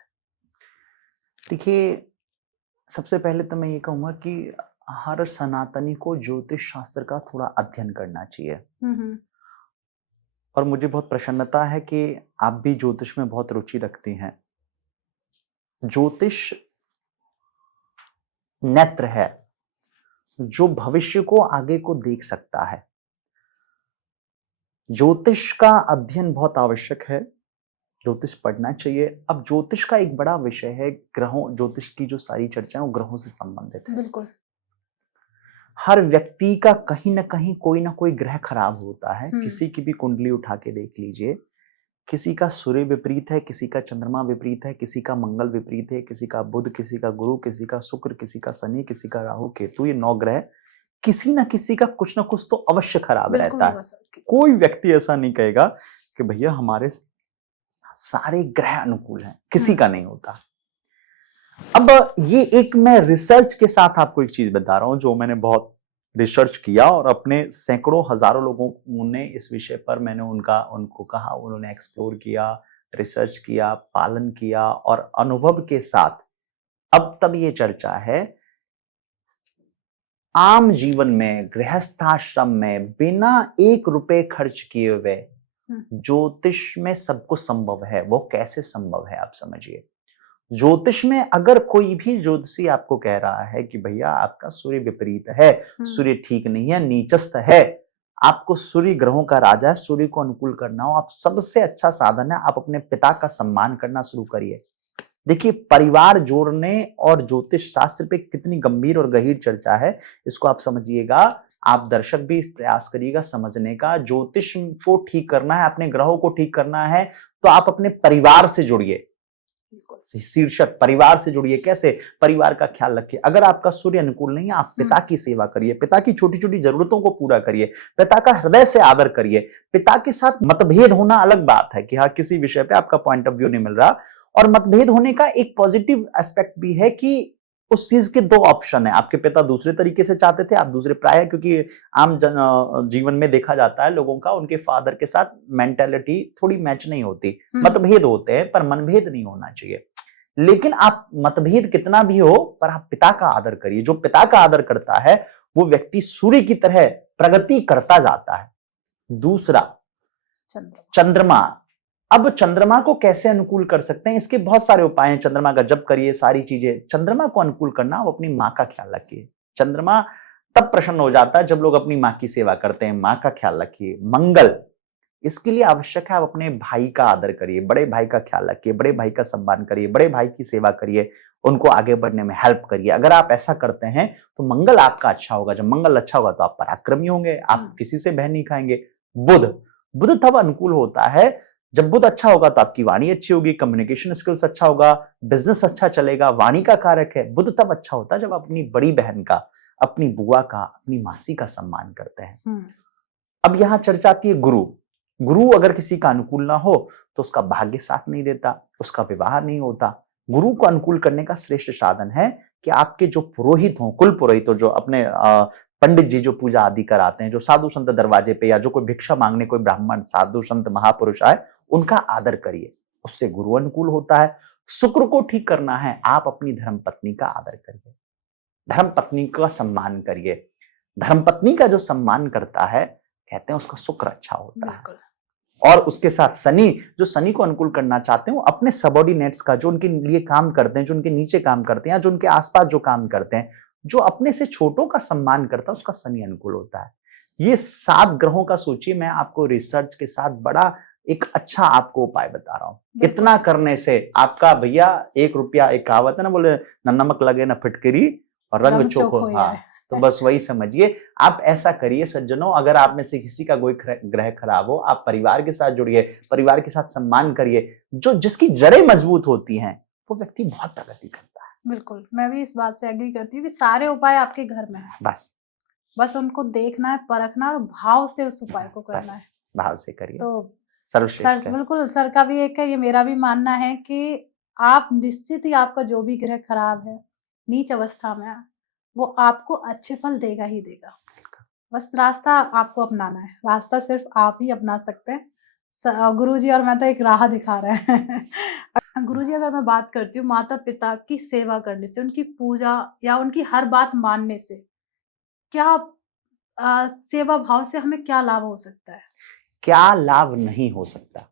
देखिए, सबसे पहले तो मैं ये कहूंगा कि हर सनातनी को ज्योतिष शास्त्र का थोड़ा अध्ययन करना चाहिए। हम्म। और मुझे बहुत प्रसन्नता है कि आप भी ज्योतिष में बहुत रुचि रखती हैं। ज्योतिष नेत्र है जो भविष्य को आगे को देख सकता है। ज्योतिष का अध्ययन बहुत आवश्यक है, ज्योतिष पढ़ना चाहिए। अब ज्योतिष का एक बड़ा विषय है ग्रहों, ज्योतिष की जो सारी चर्चा है वो ग्रहों से संबंधित है। बिल्कुल। हर व्यक्ति का कहीं ना कहीं कोई ना कोई ग्रह खराब होता है। किसी की भी कुंडली उठा के देख लीजिए, किसी का सूर्य विपरीत है, किसी का चंद्रमा विपरीत है, किसी का मंगल विपरीत है, किसी का बुध, किसी का गुरु, किसी का शुक्र, किसी का शनि, किसी का राहु केतु, ये 9 ग्रह किसी ना किसी का कुछ ना कुछ तो अवश्य खराब रहता है। कोई व्यक्ति ऐसा नहीं कहेगा कि भैया हमारे सारे ग्रह अनुकूल हैं, किसी का नहीं होता। अब ये एक मैं रिसर्च के साथ आपको एक चीज बता रहा हूं जो मैंने बहुत रिसर्च किया और अपने सैकड़ों हजारों लोगों ने इस विषय पर मैंने उनको कहा, उन्होंने एक्सप्लोर किया, रिसर्च किया, पालन किया और अनुभव के साथ अब तब ये चर्चा है आम जीवन में, गृहस्थाश्रम में बिना 1 रुपए खर्च किए हुए ज्योतिष में सब कुछ संभव है। वो कैसे संभव है आप समझिए। ज्योतिष में अगर कोई भी ज्योतिषी आपको कह रहा है कि भैया आपका सूर्य विपरीत है, सूर्य ठीक नहीं है, नीचस्थ है, आपको सूर्य ग्रहों का राजा है, सूर्य को अनुकूल करना हो, आप सबसे अच्छा साधन है आप अपने पिता का सम्मान करना शुरू करिए। देखिए, परिवार जोड़ने और ज्योतिष शास्त्र पे कितनी गंभीर और गहीर चर्चा है, इसको आप समझिएगा। आप दर्शक भी प्रयास करिएगा समझने का। ज्योतिष को ठीक करना है, अपने ग्रहों को ठीक करना है तो आप अपने परिवार से जुड़िए। शीर्षक परिवार से जुड़िए। कैसे? परिवार का ख्याल रखिए। अगर आपका सूर्य अनुकूल नहीं है, आप पिता की सेवा करिए, पिता की छोटी छोटी जरूरतों को पूरा करिए, पिता का हृदय से आदर करिए। पिता के साथ मतभेद होना अलग बात है कि हाँ किसी विषय पे आपका पॉइंट ऑफ व्यू नहीं मिल रहा, और मतभेद होने का एक पॉजिटिव एस्पेक्ट भी है कि उस चीज के 2 ऑप्शन है। आपके पिता दूसरे तरीके से चाहते थे, आप दूसरे, प्राय क्योंकि आम जीवन में देखा जाता है लोगों का उनके फादर के साथ मेंटालिटी थोड़ी मैच नहीं होती, मतभेद होते हैं पर मनभेद नहीं होना चाहिए। लेकिन आप मतभेद कितना भी हो पर आप पिता का आदर करिए। जो पिता का आदर करता है वो व्यक्ति सूर्य की तरह प्रगति करता जाता है। दूसरा, चंद्रमा। अब चंद्रमा को कैसे अनुकूल कर सकते हैं? इसके बहुत सारे उपाय हैं। चंद्रमा का जप करिए, सारी चीजें। चंद्रमा को अनुकूल करना, वो अपनी माँ का ख्याल रखिए। चंद्रमा तब प्रसन्न हो जाता है जब लोग अपनी माँ की सेवा करते हैं। माँ का ख्याल रखिए। मंगल, इसके लिए आवश्यक है आप अपने भाई का आदर करिए, बड़े भाई का ख्याल रखिए, बड़े भाई का सम्मान करिए, बड़े भाई की सेवा करिए, उनको आगे बढ़ने में हेल्प करिए। अगर आप ऐसा करते हैं तो मंगल आपका अच्छा होगा। जब मंगल अच्छा होगा तो आप पराक्रमी होंगे, आप किसी से बह नहीं खाएंगे। बुध तब अनुकूल होता है जब बुध अच्छा होगा तो आपकी वाणी अच्छी होगी, कम्युनिकेशन स्किल्स अच्छा होगा, बिजनेस अच्छा चलेगा। वाणी का कारक है। बुध तब अच्छा होता है जब आप अपनी बड़ी बहन का, अपनी बुआ का, अपनी मासी का सम्मान करते हैं। अब यहां चर्चा आती है गुरु अगर किसी का अनुकूल ना हो तो उसका भाग्य साथ नहीं देता, उसका विवाह नहीं होता। गुरु को अनुकूल करने का श्रेष्ठ साधन है कि आपके जो पुरोहित हो, कुल पुरोहित हो, जो अपने पंडित जी जो पूजा आदि कराते हैं, जो साधु संत दरवाजे पे, या जो कोई भिक्षा मांगने कोई ब्राह्मण, साधु संत महापुरुष आए, उनका आदर करिए, उससे गुरु अनुकूल होता है। शुक्र को ठीक करना है, आप अपनी धर्मपत्नी का आदर करिए, धर्मपत्नी का सम्मान करिए। धर्मपत्नी का जो सम्मान करता है, कहते हैं उसका शुक्र अच्छा होता है। और उसके साथ शनि, जो शनि को अनुकूल करना चाहते हैं, अपने सबॉर्डिनेट्स का, जो उनके लिए काम करते हैं, जो उनके नीचे काम करते हैं, या जो उनके आसपास जो काम करते हैं, जो अपने से छोटों का सम्मान करता है, उसका शनि अनुकूल होता है। ये 7 ग्रहों का सोचिए। मैं आपको रिसर्च के साथ बड़ा एक अच्छा आपको उपाय बता रहा हूं। इतना करने से आपका भैया 1 रुपया, एक कहावत है ना, बोले न नमक लगे न फिटकरी और रंग चोखो। हाँ, तो बस वही समझिए। आप ऐसा करिए सज्जनों, अगर आप में से किसी का कोई ग्रह खराब हो, आप परिवार के साथ जुड़िए, परिवार के साथ सम्मान करिए। जो जिसकी जड़ें मजबूत होती हैं वो व्यक्ति बहुत प्रगति करता है। बिल्कुल, मैं भी इस बात से एग्री करती हूँ कि सारे उपाय आपके घर में है। बस बस उनको देखना है, परखना है और भाव से उस उपाय को बस करना है। भाव से करिए, तो सर्वश्रेष्ठ सर है। बिल्कुल सर का भी एक है, ये मेरा भी मानना है कि आप निश्चित ही आपका जो भी ग्रह खराब है, नीच अवस्था में है, वो आपको अच्छे फल देगा ही देगा। बस रास्ता आपको अपनाना है, रास्ता सिर्फ आप ही अपना सकते हैं। गुरुजी और मैं तो एक राह दिखा रहे हैं। गुरुजी, अगर मैं बात करती हूँ माता पिता की सेवा करने से, उनकी पूजा या उनकी हर बात मानने से क्या सेवा भाव से हमें क्या लाभ हो सकता है? क्या लाभ नहीं हो सकता?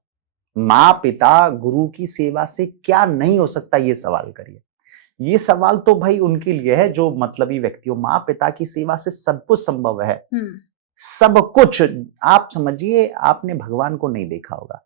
माँ पिता गुरु की सेवा से क्या नहीं हो सकता, ये सवाल करिए। ये सवाल तो भाई उनके लिए है जो मतलबी व्यक्ति हो। माँ पिता की सेवा से सब कुछ संभव है, सब कुछ। आप समझिए, आपने भगवान को नहीं देखा होगा।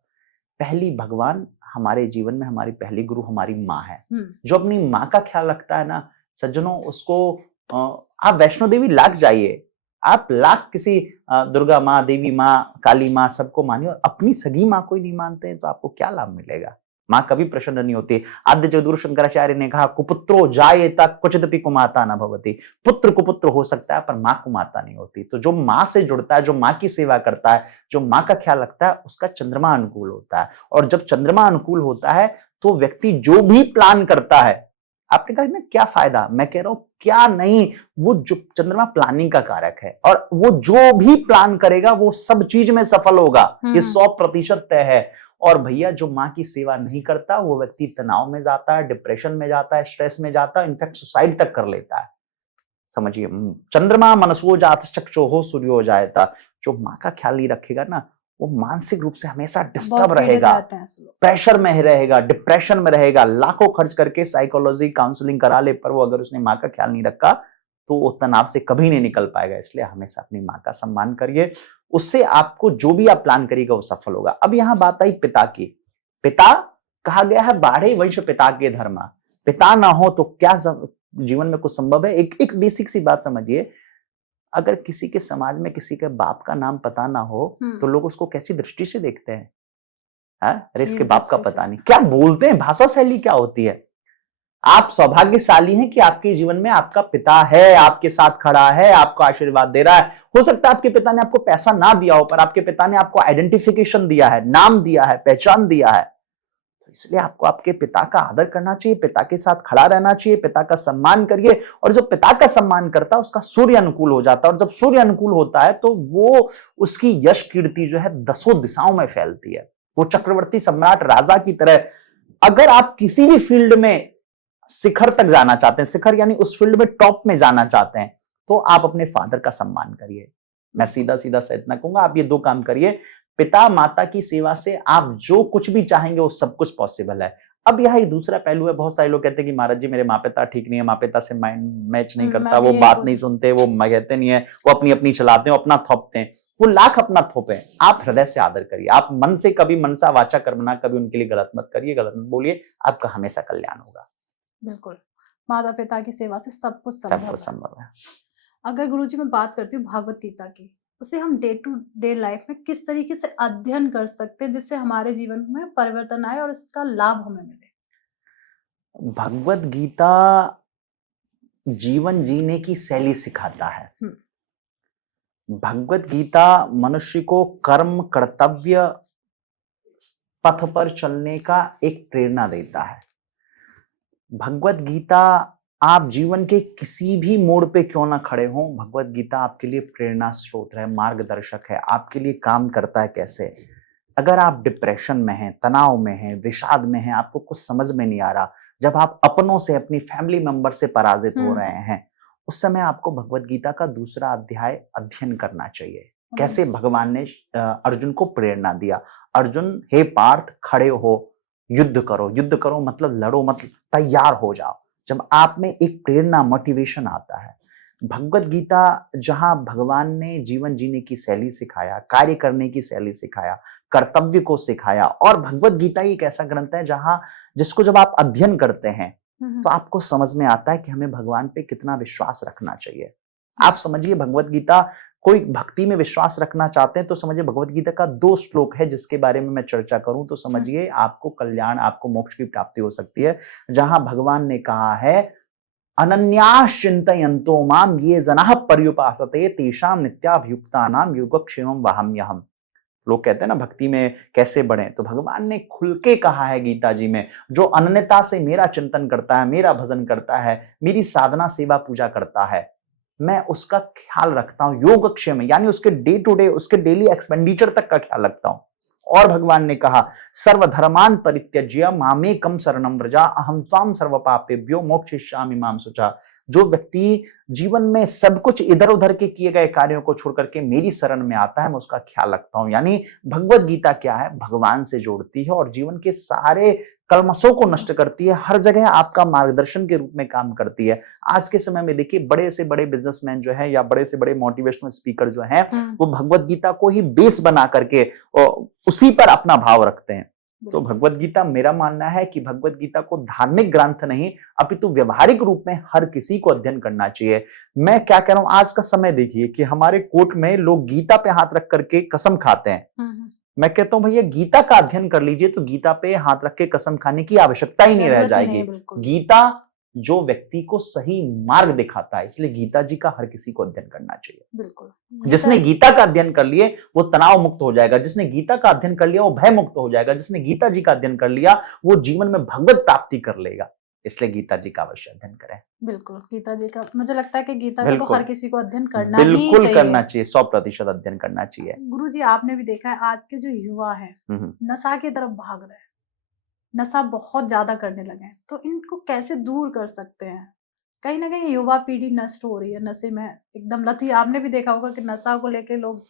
पहली भगवान हमारे जीवन में हमारी पहली गुरु हमारी माँ है। जो अपनी माँ का ख्याल रखता है ना सज्जनों, उसको आप वैष्णो देवी लाख जाइए, आप लाख किसी दुर्गा माँ, देवी माँ, काली माँ सबको मानिए और अपनी सगी माँ को ही नहीं मानते हैं तो आपको क्या लाभ मिलेगा? माँ कभी प्रसन्न नहीं होती। आद्य चतुर शंकराचार्य ने कहा, कुपुत्रो जायेता क्वचिदपि कुमाता न भवति। पुत्र कुपुत्र हो सकता है पर माँ कुमाता नहीं होती। तो जो माँ से जुड़ता है, जो माँ की सेवा करता है, जो माँ का ख्याल रखता है, उसका चंद्रमा अनुकूल होता है। और जब चंद्रमा अनुकूल होता है तो व्यक्ति जो भी प्लान करता है, आपने कहा ना क्या फायदा, मैं कह रहा हूं क्या नहीं, वो जो चंद्रमा प्लानिंग का कारक है और वो जो भी प्लान करेगा वो सब चीज में सफल होगा, ये 100% तय है। और भैया जो माँ की सेवा नहीं करता वो व्यक्ति तनाव में जाता है, डिप्रेशन में जाता है, स्ट्रेस में जाता है, इनफैक्ट सुसाइड तक कर लेता है। समझिए, चंद्रमा मनसो जात चक्षुः सूर्यो जायता। जो माँ का ख्याल नहीं रखेगा ना, वो मानसिक रूप से हमेशा डिस्टर्ब रहेगा, प्रेशर में रहेगा, डिप्रेशन में रहेगा। लाखों खर्च करके साइकोलॉजी काउंसलिंग करा ले, पर वो अगर उसने माँ का ख्याल नहीं रखा तो वो तनाव से कभी नहीं निकल पाएगा। इसलिए हमेशा अपनी माँ का सम्मान करिए, उससे आपको जो भी आप प्लान करिएगा वो सफल होगा। अब यहां बात आई पिता की। पिता कहा गया है बाढ़े वंश पिता के धर्म। पिता ना हो तो क्या जीवन में कुछ संभव है? एक बेसिक सी बात समझिए, अगर किसी के समाज में किसी के बाप का नाम पता ना हो तो लोग उसको कैसी दृष्टि से देखते हैं? अरे इसके बाप का पता नहीं, क्या बोलते हैं, भाषा शैली क्या होती है। आप सौभाग्यशाली हैं कि आपके जीवन में आपका पिता है, आपके साथ खड़ा है, आपको आशीर्वाद दे रहा है। हो सकता है आपके पिता ने आपको पैसा ना दिया हो, पर आपके पिता ने आपको आइडेंटिफिकेशन दिया है, नाम दिया है, पहचान दिया है। तो इसलिए आपको आपके पिता का आदर करना चाहिए, पिता के साथ खड़ा रहना चाहिए, पिता का सम्मान करिए। और जो पिता का सम्मान करता है उसका सूर्य अनुकूल हो जाता है, और जब सूर्य अनुकूल होता है तो वो उसकी यश कीर्ति जो है 10 दिशाओं में फैलती है। वो चक्रवर्ती सम्राट राजा की तरह। अगर आप किसी भी फील्ड में शिखर तक जाना चाहते हैं, शिखर यानी उस फील्ड में टॉप में जाना चाहते हैं, तो आप अपने फादर का सम्मान करिए। मैं सीधा सीधा से इतना कहूंगा, आप ये 2 काम करिए। पिता माता की सेवा से आप जो कुछ भी चाहेंगे वो सब कुछ पॉसिबल है। अब यहाँ एक दूसरा पहलू है, बहुत सारे लोग कहते हैं कि महाराज जी मेरे माँ पिता ठीक नहीं है, माँ पिता से माइंड मैच नहीं करता, वो बात नहीं सुनते, वो कहते नहीं है, वो अपनी अपनी चलाते हैं, अपना थोपते हैं। वो लाख अपना थोपे, आप हृदय से आदर करिए। आप मन से कभी मनसा वाचा कर्मणा कभी उनके लिए गलत मत करिए, गलत मत बोलिए, आपका हमेशा कल्याण होगा। बिल्कुल, माता पिता की सेवा से सब कुछ संभव है। अगर गुरुजी मैं बात करती हूँ भागवत गीता की, उसे हम डे टू डे लाइफ में किस तरीके से अध्ययन कर सकते हैं जिससे हमारे जीवन में परिवर्तन आए और इसका लाभ हमें मिले? भगवत गीता जीवन जीने की शैली सिखाता है। भगवत गीता मनुष्य को कर्म कर्तव्य पथ पर चलने का एक प्रेरणा देता है। भगवत गीता, आप जीवन के किसी भी मोड़ पे क्यों ना खड़े हों, भगवत गीता आपके लिए प्रेरणा स्रोत है, मार्गदर्शक है, आपके लिए काम करता है। कैसे? अगर आप डिप्रेशन में हैं, तनाव में हैं, विषाद में हैं, आपको कुछ समझ में नहीं आ रहा, जब आप अपनों से, अपनी फैमिली मेंबर से पराजित हो रहे हैं, उस समय आपको भगवत गीता का 2रा अध्याय अध्ययन करना चाहिए। कैसे भगवान ने अर्जुन को प्रेरणा दिया, अर्जुन हे पार्थ खड़े हो, युद्ध करो। युद्ध करो मतलब लड़ो, मतलब तैयार हो जाओ। जब आप में एक प्रेरणा, मोटिवेशन आता है। भगवत गीता जहां भगवान ने जीवन जीने की शैली सिखाया, कार्य करने की शैली सिखाया, कर्तव्य को सिखाया, और भगवत गीता एक ऐसा ग्रंथ है जहां जिसको जब आप अध्ययन करते हैं तो आपको समझ में आता है कि हमें भगवान पे कितना विश्वास रखना चाहिए। आप समझिए, भगवत गीता, कोई भक्ति में विश्वास रखना चाहते हैं तो समझिए भगवत गीता का 2 श्लोक है जिसके बारे में मैं चर्चा करूं तो समझिए आपको कल्याण, आपको मोक्ष की प्राप्ति हो सकती है। जहां भगवान ने कहा है अनन्यास चिंतयन्तो माम ये जनाः पर्युपासते तेषाम नित्याभियुक्तानाम योगक्षेमं वहाम्यहम्। लोग कहते हैं ना भक्ति में कैसे बढ़े, तो भगवान ने खुल के कहा है गीता जी में, जो अनन्यता से मेरा चिंतन करता है, मेरा भजन करता है, मेरी साधना सेवा पूजा करता है, मैं उसका ख्याल रखता हूं। योगक्षेम यानी उसके डे टू डे, उसके डेली एक्सपेंडिचर तक का ख्याल रखता हूं। और भगवान ने कहा सर्वधर्मान परित्यज्य मामेकम शरणं व्रज अहम त्वाम सर्व पापेभ्यो मोक्षयिष्यामि मां शुचा। जो व्यक्ति जीवन में सब कुछ इधर उधर के किए गए कार्यों को छोड़ करके मेरी शरण में आता है, मैं उसका ख्याल रखता हूं। यानी भगवत गीता क्या है, भगवान से जोड़ती है और जीवन के सारे कलमशों को नष्ट करती है, हर जगह आपका मार्गदर्शन के रूप में काम करती है। आज के समय में देखिए बड़े से बड़े बिजनेसमैन जो है या बड़े से बड़े मोटिवेशनल स्पीकर जो हैं, वो भगवत गीता को ही बेस बना करके उसी पर अपना भाव रखते हैं। तो भगवत गीता, मेरा मानना है कि भगवत गीता को धार्मिक ग्रंथ नहीं अपितु व्यवहारिक रूप में हर किसी को अध्ययन करना चाहिए। मैं क्या कह रहा हूं, आज का समय देखिए कि हमारे कोर्ट में लोग गीता पे हाथ रख करके कसम खाते हैं। मैं कहता हूं भैया गीता का अध्ययन कर लीजिए तो गीता पे हाथ रख के कसम खाने की आवश्यकता ही नहीं रह जाएगी। गीता जो व्यक्ति को सही मार्ग दिखाता है, इसलिए गीता जी का हर किसी को अध्ययन करना चाहिए। बिल्कुल। जिसने गीता का अध्ययन कर लिए वो तनाव मुक्त हो जाएगा, जिसने गीता का अध्ययन कर लिया वो भय मुक्त हो जाएगा, जिसने गीता जी का अध्ययन कर लिया वो जीवन में भगवत प्राप्ति कर लेगा। इसलिए गीता जी का अवश्य अध्ययन करें। बिल्कुल, गीता जी का मुझे लगता है कि गीता का तो हर किसी को अध्ययन करना बिल्कुल करना चाहिए, 100% अध्ययन करना चाहिए। गुरुजी, आपने भी देखा है आज के जो युवा है नशा की तरफ भाग रहे हैं, नशा बहुत ज्यादा करने लगे हैं, तो इनको कैसे दूर कर सकते हैं? कहीं ना कहीं युवा पीढ़ी नष्ट हो रही है, नशे में एकदम लत ही। आपने भी देखा होगा कि नशा को लेके लोग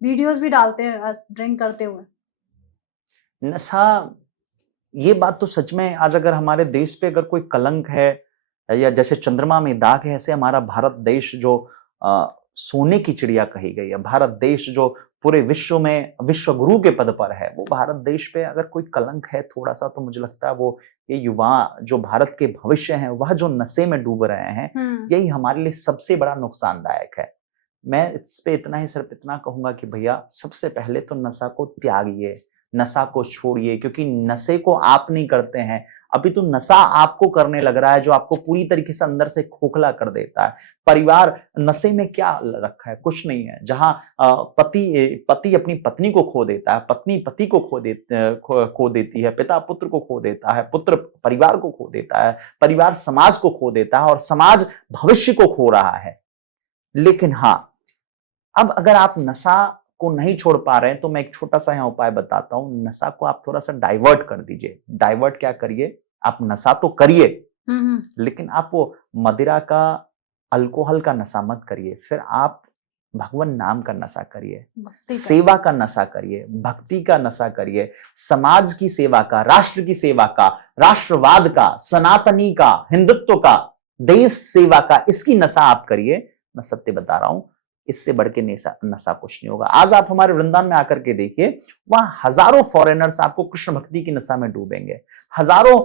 वीडियोस भी डालते हैं ड्रिंक करते हुए। नशा, ये बात तो सच में आज अगर हमारे देश पे अगर कोई कलंक है या जैसे चंद्रमा में दाग है, ऐसे हमारा भारत देश जो सोने की चिड़िया कही गई है, भारत देश जो पूरे विश्व में विश्व गुरु के पद पर है, वो भारत देश पे अगर कोई कलंक है थोड़ा सा, तो मुझे लगता है वो ये युवा जो भारत के भविष्य हैं, वह जो नशे में डूब रहे हैं, यही हमारे लिए सबसे बड़ा नुकसानदायक है। मैं इस पे इतना ही सिर्फ इतना कहूंगा कि भैया सबसे पहले तो नशा को त्यागिए, नशा को छोड़िए, क्योंकि नशे को आप नहीं करते हैं, अभी तो नशा आपको करने लग रहा है, जो आपको पूरी तरीके से अंदर से खोखला कर देता है। परिवार नशे में क्या रखा है, कुछ नहीं है। जहां पति अपनी पत्नी को खो देता है, पत्नी पति को खो देती है, पिता पुत्र को खो देता है, पुत्र परिवार को खो देता है, परिवार समाज को खो देता है और समाज भविष्य को खो रहा है। लेकिन हाँ, अब अगर आप नशा को नहीं छोड़ पा रहे हैं तो मैं एक छोटा सा यहाँ उपाय बताता हूँ। नशा को आप थोड़ा सा डाइवर्ट कर दीजिए। डाइवर्ट क्या करिए, आप नशा तो करिए लेकिन आप वो मदिरा का, अल्कोहल का नशा मत करिए। फिर आप भगवान नाम का नशा करिए, सेवा का नशा करिए, भक्ति का नशा करिए, समाज की सेवा का, राष्ट्र की सेवा का, राष्ट्रवाद का, सनातनी का, हिंदुत्व का, देश सेवा का, इसकी नशा आप करिए। मैं सत्य बता रहा हूं, इससे बढ़ के नशा कुछ नहीं होगा। आज आप हमारे वृंदावन में आकर के देखिए, वहां हजारों फॉरेनर्स आपको कृष्ण भक्ति की नशा में डूबेंगे। हजारों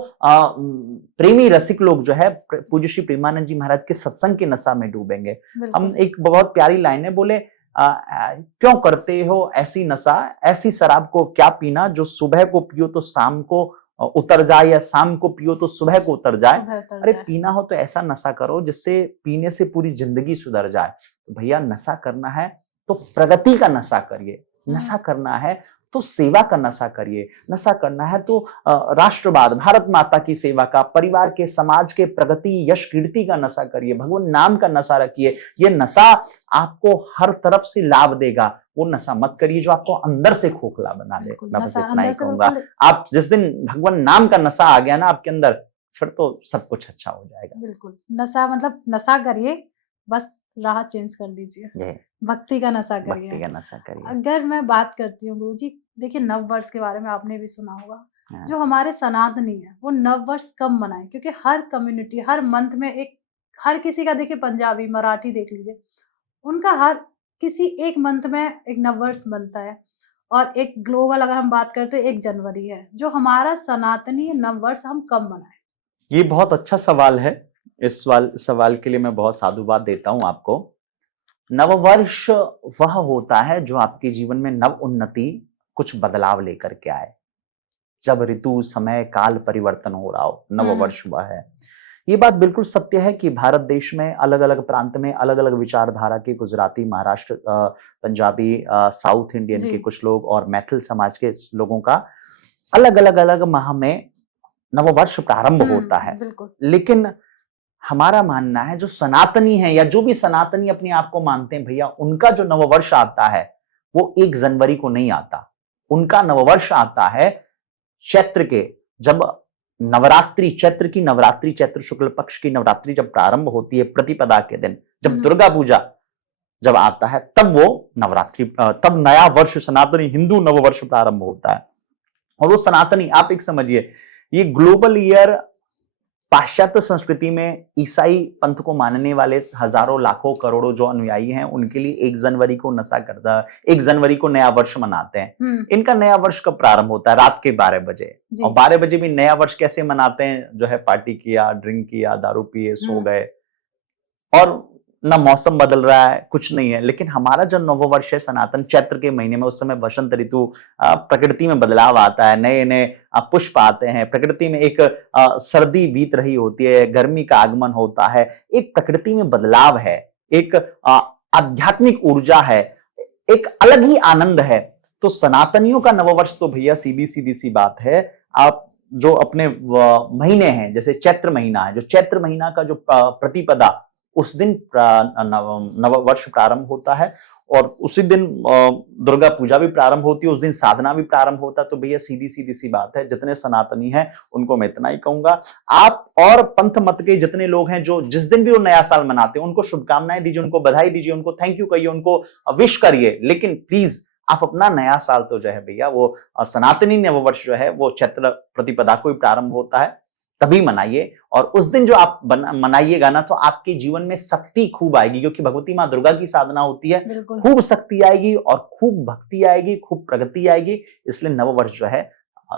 प्रेमी रसिक लोग जो है पूज्य श्री प्रेमानंद जी महाराज के सत्संग की नशा में डूबेंगे। हम एक बहुत प्यारी लाइन है, बोले क्यों करते हो ऐसी नशा, ऐसी शराब को क्या पीना, जो सुबह को पियो तो शाम को उतर जाए या शाम को पियो तो सुबह को उतर जाए। अरे पीना हो तो ऐसा नशा करो जिससे पीने से पूरी जिंदगी सुधर जाए। तो भैया नशा करना है तो प्रगति का नशा करिए, नशा करना है तो सेवा का नशा करिए, नशा करना है तो राष्ट्रवाद, भारत माता की सेवा का, परिवार के, समाज के प्रगति, यश कीर्ति का नशा करिए, भगवान नाम का नशा रखिए। ये नशा आपको हर तरफ से लाभ देगा। वो नशा मत करिए जो आपको अंदर से खोखला बना दे। मैं बस इतना ही कहूंगा। आप जिस दिन भगवान नाम का नशा आ गया ना आपके अंदर, फिर तो सब कुछ अच्छा हो जाएगा। बिल्कुल, नशा मतलब नशा करिए, बस राह चेंज कर लीजिए, भक्ति का नशा करिए, भक्ति का नशा करिए। अगर मैं बात करती हूँ गुरु जी, देखिए नव वर्ष के बारे में आपने भी सुना होगा। जो हमारे सनातनी है वो नव वर्ष कब मनाए, क्योंकि हर कम्युनिटी हर मंथ में एक, हर किसी का देखिए, पंजाबी मराठी देख लीजिए, उनका हर किसी एक मंथ में एक नव वर्ष बनता है। और एक ग्लोबल अगर हम बात करें तो 1 जनवरी है। जो हमारा सनातनी नव वर्ष हम कब मनाएं? ये बहुत अच्छा सवाल है। इस सवाल के लिए मैं बहुत साधुवाद देता हूं आपको। नववर्ष वह होता है जो आपके जीवन में नव उन्नति, कुछ बदलाव लेकर के आए। जब ऋतु, समय, काल परिवर्तन हो रहा हो, नववर्ष वह है। ये बात बिल्कुल सत्य है कि भारत देश में अलग अलग प्रांत में अलग अलग विचारधारा के गुजराती, महाराष्ट्र, पंजाबी, साउथ इंडियन के कुछ लोग और मैथिल समाज के लोगों का अलग माह में नववर्ष प्रारंभ होता है। लेकिन हमारा मानना है जो सनातनी है या जो भी सनातनी अपने आप को मानते हैं भैया, उनका जो नववर्ष आता है वो 1 जनवरी को नहीं आता। उनका नववर्ष आता है चैत्र के, जब नवरात्रि, चैत्र की नवरात्रि, चैत्र शुक्ल पक्ष की नवरात्रि जब प्रारंभ होती है, प्रतिपदा के दिन जब दुर्गा पूजा जब आता है, तब वो नवरात्रि, तब नया वर्ष, सनातनी हिंदू नववर्ष प्रारंभ होता है। और वो सनातनी, आप एक समझिए, ये ग्लोबल ईयर पाश्चात्य संस्कृति में ईसाई पंथ को मानने वाले हजारों, लाखों, करोड़ों जो अनुयायी हैं, उनके लिए 1 जनवरी को नशा करता है, 1 जनवरी को नया वर्ष मनाते हैं। इनका नया वर्ष कब प्रारंभ होता है? रात के 12 बजे। और 12 बजे भी नया वर्ष कैसे मनाते हैं? जो है पार्टी किया, ड्रिंक किया, दारू पिए, सो गए, और ना मौसम बदल रहा है, कुछ नहीं है। लेकिन हमारा जो नववर्ष है सनातन, चैत्र के महीने में, उस समय बसंत ऋतु, प्रकृति में बदलाव आता है, नए नए पुष्प आते हैं, प्रकृति में एक सर्दी बीत रही होती है, गर्मी का आगमन होता है, एक प्रकृति में बदलाव है, एक आध्यात्मिक ऊर्जा है, एक अलग ही आनंद है। तो सनातनियों का नववर्ष तो भैया सीधी सीधी सी बात है, आप जो अपने महीने हैं, जैसे चैत्र महीना है, जो चैत्र महीना का जो प्रतिपदा, उस दिन नववर्ष प्रारंभ होता है, और उसी दिन दुर्गा पूजा भी प्रारंभ होती है, उस दिन साधना भी प्रारंभ होता है। तो भैया सीधी सीधी सी बात है, जितने सनातनी हैं उनको मैं इतना ही कहूंगा, आप और पंथ मत के जितने लोग हैं जो जिस दिन भी वो नया साल मनाते हैं, उनको शुभकामनाएं दीजिए, उनको बधाई दीजिए, उनको थैंक यू कहिए, उनको विश करिए। लेकिन प्लीज आप अपना नया साल तो जो है भैया, वो सनातनी नववर्ष जो है वो चैत्र प्रतिपदा को ही प्रारंभ होता है, तभी मनाइए। और उस दिन जो आप मनाइएगा ना, तो आपके जीवन में शक्ति खूब आएगी, क्योंकि भगवती माँ दुर्गा की साधना होती है, खूब शक्ति आएगी और खूब भक्ति आएगी, खूब प्रगति आएगी। इसलिए नववर्ष जो है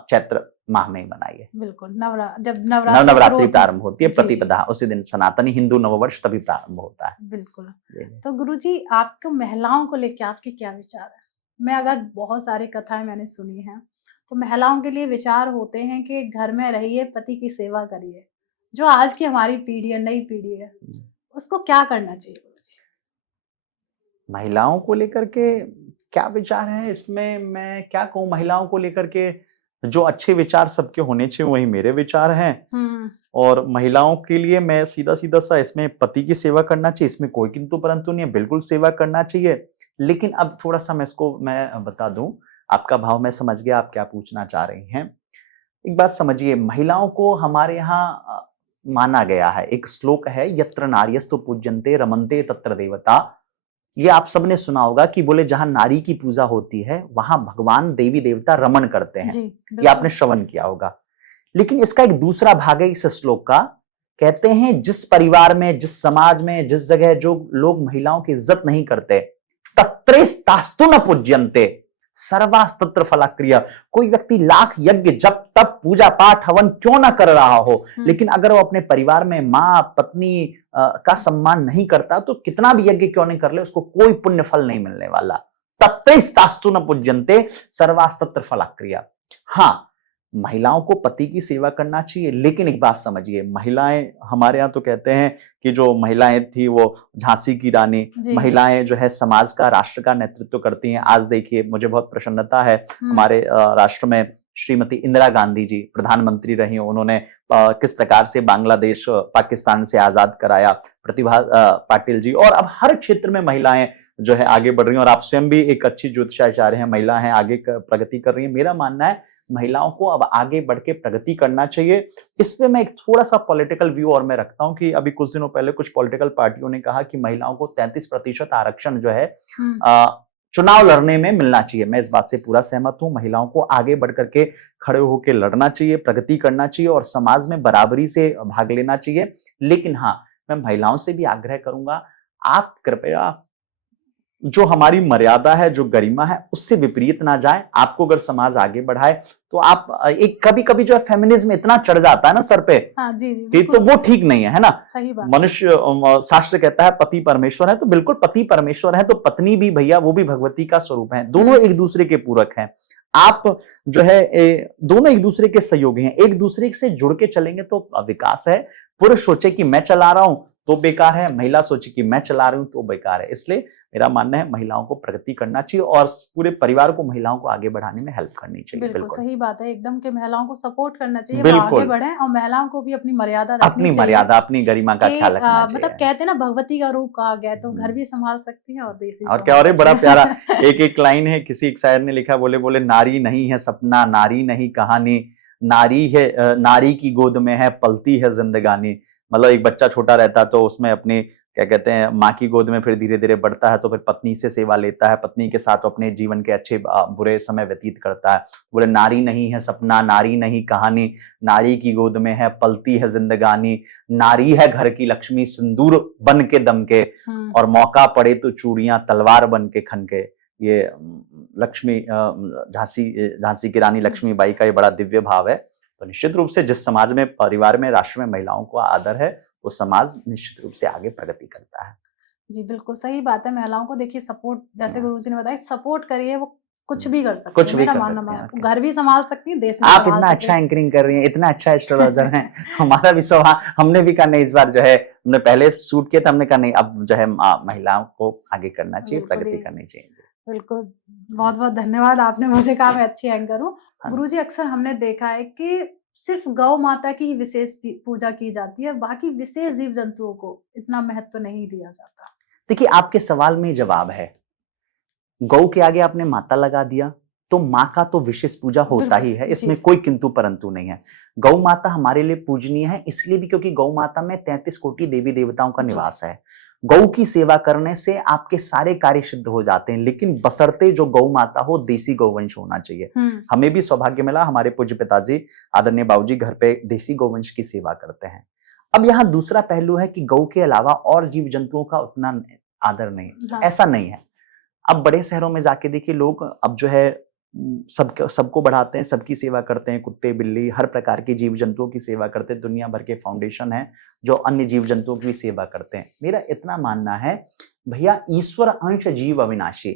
चैत्र माह में ही मनाइए। बिल्कुल, जब नवरात्रि प्रारंभ होती है, प्रतिपदा, उसी दिन सनातनी हिंदू नववर्ष तभी प्रारंभ होता है। बिल्कुल। तो गुरुजी, आपको महिलाओं को लेकर आपके क्या विचार है? मैं अगर बहुत सारी कथाएं मैंने सुनी हैं, तो महिलाओं के लिए विचार होते हैं कि घर में रहिए, पति की सेवा करिए। जो आज की हमारी पीढ़ी है, नई पीढ़ी है, उसको क्या करना चाहिए? महिलाओं को लेकर के क्या विचार है इसमें? मैं क्या कहूँ, महिलाओं को लेकर के जो अच्छे विचार सबके होने चाहिए, वही मेरे विचार हैं। और महिलाओं के लिए मैं सीधा सीधा सा, इसमें पति की सेवा करना चाहिए, इसमें कोई किंतु परंतु नहीं है, बिल्कुल सेवा करना चाहिए। लेकिन अब थोड़ा सा मैं बता दूं, आपका भाव मैं समझ गया, आप क्या पूछना चाह रही हैं। एक बात समझिए, महिलाओं को हमारे यहाँ माना गया है, एक श्लोक है, यत्र नार्यस्तु पूज्यन्ते रमन्ते तत्र देवता। ये आप सबने सुना होगा कि बोले जहां नारी की पूजा होती है वहां भगवान देवी देवता रमन करते हैं। ये आपने श्रवण किया होगा। लेकिन इसका एक दूसरा भाग है इस श्लोक का, कहते हैं जिस परिवार में, जिस समाज में, जिस जगह जो लोग महिलाओं की इज्जत नहीं करते, तत्रेस्तास्तु न पूज्यन्ते सर्वास्तत्र फलाक्रिया। कोई व्यक्ति लाख यज्ञ जप तप पूजा पाठ हवन क्यों ना कर रहा हो, लेकिन अगर वो अपने परिवार में माँ पत्नी का सम्मान नहीं करता, तो कितना भी यज्ञ क्यों नहीं कर ले, उसको कोई पुण्य फल नहीं मिलने वाला। तत्रेस्तास्तु न पूज्यन्ते सर्वास्तत्र फलाक्रिया। हाँ, महिलाओं को पति की सेवा करना चाहिए, लेकिन एक बात समझिए, महिलाएं, हमारे यहाँ तो कहते हैं कि जो महिलाएं थी वो झांसी की रानी, महिलाएं जो है समाज का, राष्ट्र का नेतृत्व करती हैं। आज देखिए, मुझे बहुत प्रसन्नता है, हमारे राष्ट्र में श्रीमती इंदिरा गांधी जी प्रधानमंत्री रही, उन्होंने किस प्रकार से बांग्लादेश पाकिस्तान से आजाद कराया, प्रतिभा पाटिल जी, और अब हर क्षेत्र में महिलाएं जो है आगे बढ़ रही हैं। और आप स्वयं भी एक अच्छी ज्योतिषाचार्य हैं, महिला हैं, आगे प्रगति कर रही है। मेरा मानना है महिलाओं को अब आगे बढ़ के प्रगति करना चाहिए। इस पे मैं एक थोड़ा सा पॉलिटिकल व्यू और मैं रखता हूं कि अभी कुछ दिनों पहले कुछ पॉलिटिकल पार्टियों ने कहा कि महिलाओं को 33% आरक्षण जो है चुनाव लड़ने में मिलना चाहिए। मैं इस बात से पूरा सहमत हूं। महिलाओं को आगे बढ़ करके खड़े होकर लड़ना चाहिए, प्रगति करना चाहिए और समाज में बराबरी से भाग लेना चाहिए। लेकिन हाँ, मैं महिलाओं से भी आग्रह करूंगा, आप कृपया जो हमारी मर्यादा है, जो गरिमा है, उससे विपरीत ना जाए। आपको अगर समाज आगे बढ़ाए तो आप एक कभी कभी जो है फेमिनिज्म इतना चढ़ जाता है ना सर पे, जी, तो वो ठीक नहीं है ना। सही बात। मनुष्य, शास्त्र कहता है पति परमेश्वर है, तो बिल्कुल पति परमेश्वर है, तो पत्नी भी भैया वो भी भगवती का स्वरूप है। दोनों एक दूसरे के पूरक हैं। आप जो है दोनों एक दूसरे के सहयोगी हैं, एक दूसरे से जुड़ के चलेंगे तो विकास है, पुरुष सोचे कि मैं चला रहा हूं तो बेकार है, महिला सोचे कि मैं चला रही हूं तो बेकार है। इसलिए मेरा मानना है महिलाओं को प्रगति करना चाहिए और पूरे परिवार को महिलाओं को आगे बढ़ाने में हेल्प करनी चाहिए। बिल्कुल सही बात है एकदम, कि महिलाओं को सपोर्ट करना चाहिए, वो आगे बढ़ें, और महिलाओं को भी अपनी मर्यादा रखनी चाहिए, अपनी मर्यादा, अपनी गरिमा का ख्याल रखना चाहिए। मतलब कहते हैं ना, भगवती का रूप कहा गया, तो घर भी संभाल सकती है और देश भी। और क्या, और बड़ा प्यारा एक लाइन है, किसी एक शायर ने लिखा, बोले नारी नहीं है सपना, नारी नहीं कहानी, नारी है नारी की गोद में है पलती है जिंदगानी। मतलब एक बच्चा छोटा रहता तो उसमें अपनी क्या कहते हैं माँ की गोद में फिर धीरे धीरे बढ़ता है, तो फिर पत्नी से सेवा लेता है, पत्नी के साथ अपने जीवन के अच्छे बुरे समय व्यतीत करता है। बोले नारी नहीं है सपना, नारी नहीं कहानी, नारी की गोद में है पलती है जिंदगानी, नारी है घर की लक्ष्मी सिंदूर बन के दमके, और मौका पड़े तो चूड़ियां तलवार बन के खनके। ये लक्ष्मी झांसी की रानी लक्ष्मीबाई का ये बड़ा दिव्य भाव है। तो निश्चित रूप से जिस समाज में, परिवार में, राष्ट्र में महिलाओं को आदर है, वो समाज निश्चित रूप से आगे प्रगति करता है। जी बिल्कुल सही बात है। महिलाओं को देखिए सपोर्ट, जैसे गुरुजी ने बताया, सपोर्ट करिए, वो कुछ भी कर सकती है। मेरा मानना, घर भी संभाल सकती है, देश में आप इतना अच्छा एंकरिंग कर रही हैं, इतना अच्छा एस्ट्रोलॉजर हैं, हमारा भी हमने भी कहा नहीं, इस बार जो है हमने पहले शूट किया था, हमने कहा नहीं अब जो है महिलाओं को आगे करना चाहिए, प्रगति करनी चाहिए। बिल्कुल, बहुत बहुत धन्यवाद, आपने मुझे कहा मैं अच्छी एंकर हूँ। गुरुजी, अक्सर हमने देखा है कि सिर्फ गौ माता की ही विशेष पूजा की जाती है, बाकी विशेष जीव जंतुओं को इतना महत्व नहीं दिया जाता। देखिए, आपके सवाल में जवाब है। गौ के आगे आपने माता लगा दिया, तो माँ का तो विशेष पूजा होता ही है, इसमें कोई किंतु परंतु नहीं है। गौ माता हमारे लिए पूजनीय है, इसलिए भी क्योंकि गौ माता में 33 कोटि देवी देवताओं का निवास है। गौ की सेवा करने से आपके सारे कार्य सिद्ध हो जाते हैं, लेकिन बशर्ते जो गौ माता हो देसी गौवंश होना चाहिए। हमें भी सौभाग्य मिला, हमारे पूज्य पिताजी आदरणीय बाबूजी घर पे देसी गौवंश की सेवा करते हैं। अब यहाँ दूसरा पहलू है कि गौ के अलावा और जीव जंतुओं का उतना आदर नहीं, ऐसा नहीं है। अब बड़े शहरों में जाके देखिए, लोग अब जो है सबको बढ़ाते हैं, सबकी सेवा करते हैं, कुत्ते बिल्ली हर प्रकार के जीव जंतुओं की सेवा करते हैं। दुनिया भर के फाउंडेशन है जो अन्य जीव जंतुओं की सेवा करते हैं। मेरा इतना मानना है भैया, ईश्वर अंश जीव अविनाशी,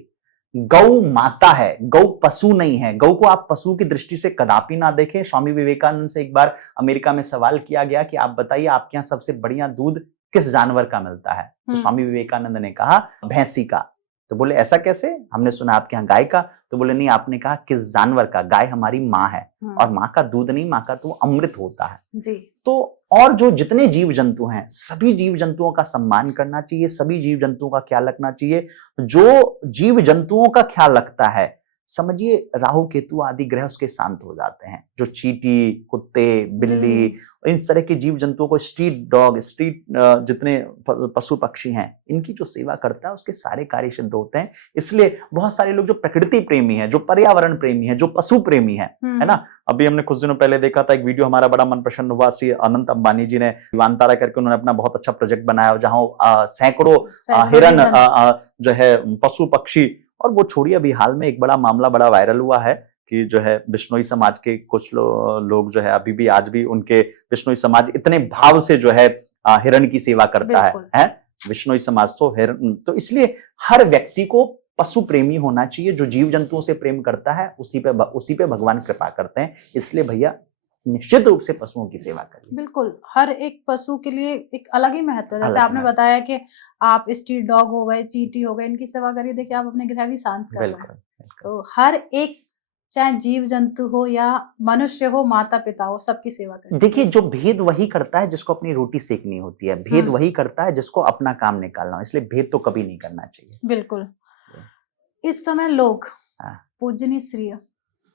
गौ माता है, गौ पशु नहीं है। गौ को आप पशु की दृष्टि से कदापि ना देखें। स्वामी विवेकानंद से एक बार अमेरिका में सवाल किया गया कि आप बताइए आपके यहाँ सबसे बढ़िया दूध किस जानवर का मिलता है, तो स्वामी विवेकानंद ने कहा भैंसी का। तो बोले ऐसा कैसे, हमने सुना आपके यहाँ गाय का। तो बोले नहीं, आपने कहा किस जानवर का, गाय हमारी माँ है, और माँ का दूध नहीं, माँ का तो अमृत होता है जी। तो और जो जितने जीव जंतु हैं, सभी जीव जंतुओं का सम्मान करना चाहिए, सभी जीव जंतुओं का ख्याल रखना चाहिए। जो जीव जंतुओं का ख्याल रखता है, समझिए राहु केतु आदि ग्रह उसके शांत हो जाते हैं। जो चींटी, कुत्ते, बिल्ली, इन तरह के जीव जंतुओं को, स्ट्रीट डॉग, स्ट्रीट जितने पशु पक्षी हैं, इनकी जो सेवा करता है उसके सारे कार्य सिद्ध होते हैं। इसलिए बहुत सारे लोग जो प्रकृति प्रेमी हैं, जो पर्यावरण प्रेमी हैं, जो पशु प्रेमी हैं, है ना। अभी हमने कुछ दिनों पहले देखा था एक वीडियो, हमारा बड़ा मन प्रसन्न हुआ। श्री अनंत अंबानी जी ने विमानतारा करके उन्होंने अपना बहुत अच्छा प्रोजेक्ट बनाया, जहां सैकड़ों हिरन जो है पशु पक्षी, और वो छोड़िए अभी हाल में एक बड़ा मामला बड़ा वायरल हुआ है कि जो है बिश्नोई समाज के कुछ लोग जो है अभी भी आज भी उनके बिश्नोई समाज इतने भाव से जो है हिरन की सेवा करता है बिश्नोई समाज। तो हिरन, तो इसलिए हर व्यक्ति को पशु प्रेमी होना चाहिए। जो जीव जंतुओं से प्रेम करता है उसी पे भगवान कृपा करते हैं। इसलिए भैया निश्चित रूप से पशुओं की सेवा करिए। बिल्कुल, हर एक पशु के लिए एक अलग ही महत्व है। जैसे आपने बताया कि आप स्ट्रीट डॉग हो गए, चींटी हो गए, इनकी सेवा करिए, देखिए आप अपने ग्रह भी शांत कर रहे हैं। तो हर एक, चाहे जीव जंतु हो या मनुष्य हो, माता पिता हो, सबकी सेवा करिए। देखिए, जो भेद वही करता है जिसको अपनी रोटी सेकनी होती है, भेद वही करता है जिसको अपना काम निकालना हो। इसलिए भेद तो कभी नहीं करना चाहिए। बिल्कुल। इस समय लोग पूजनीय श्री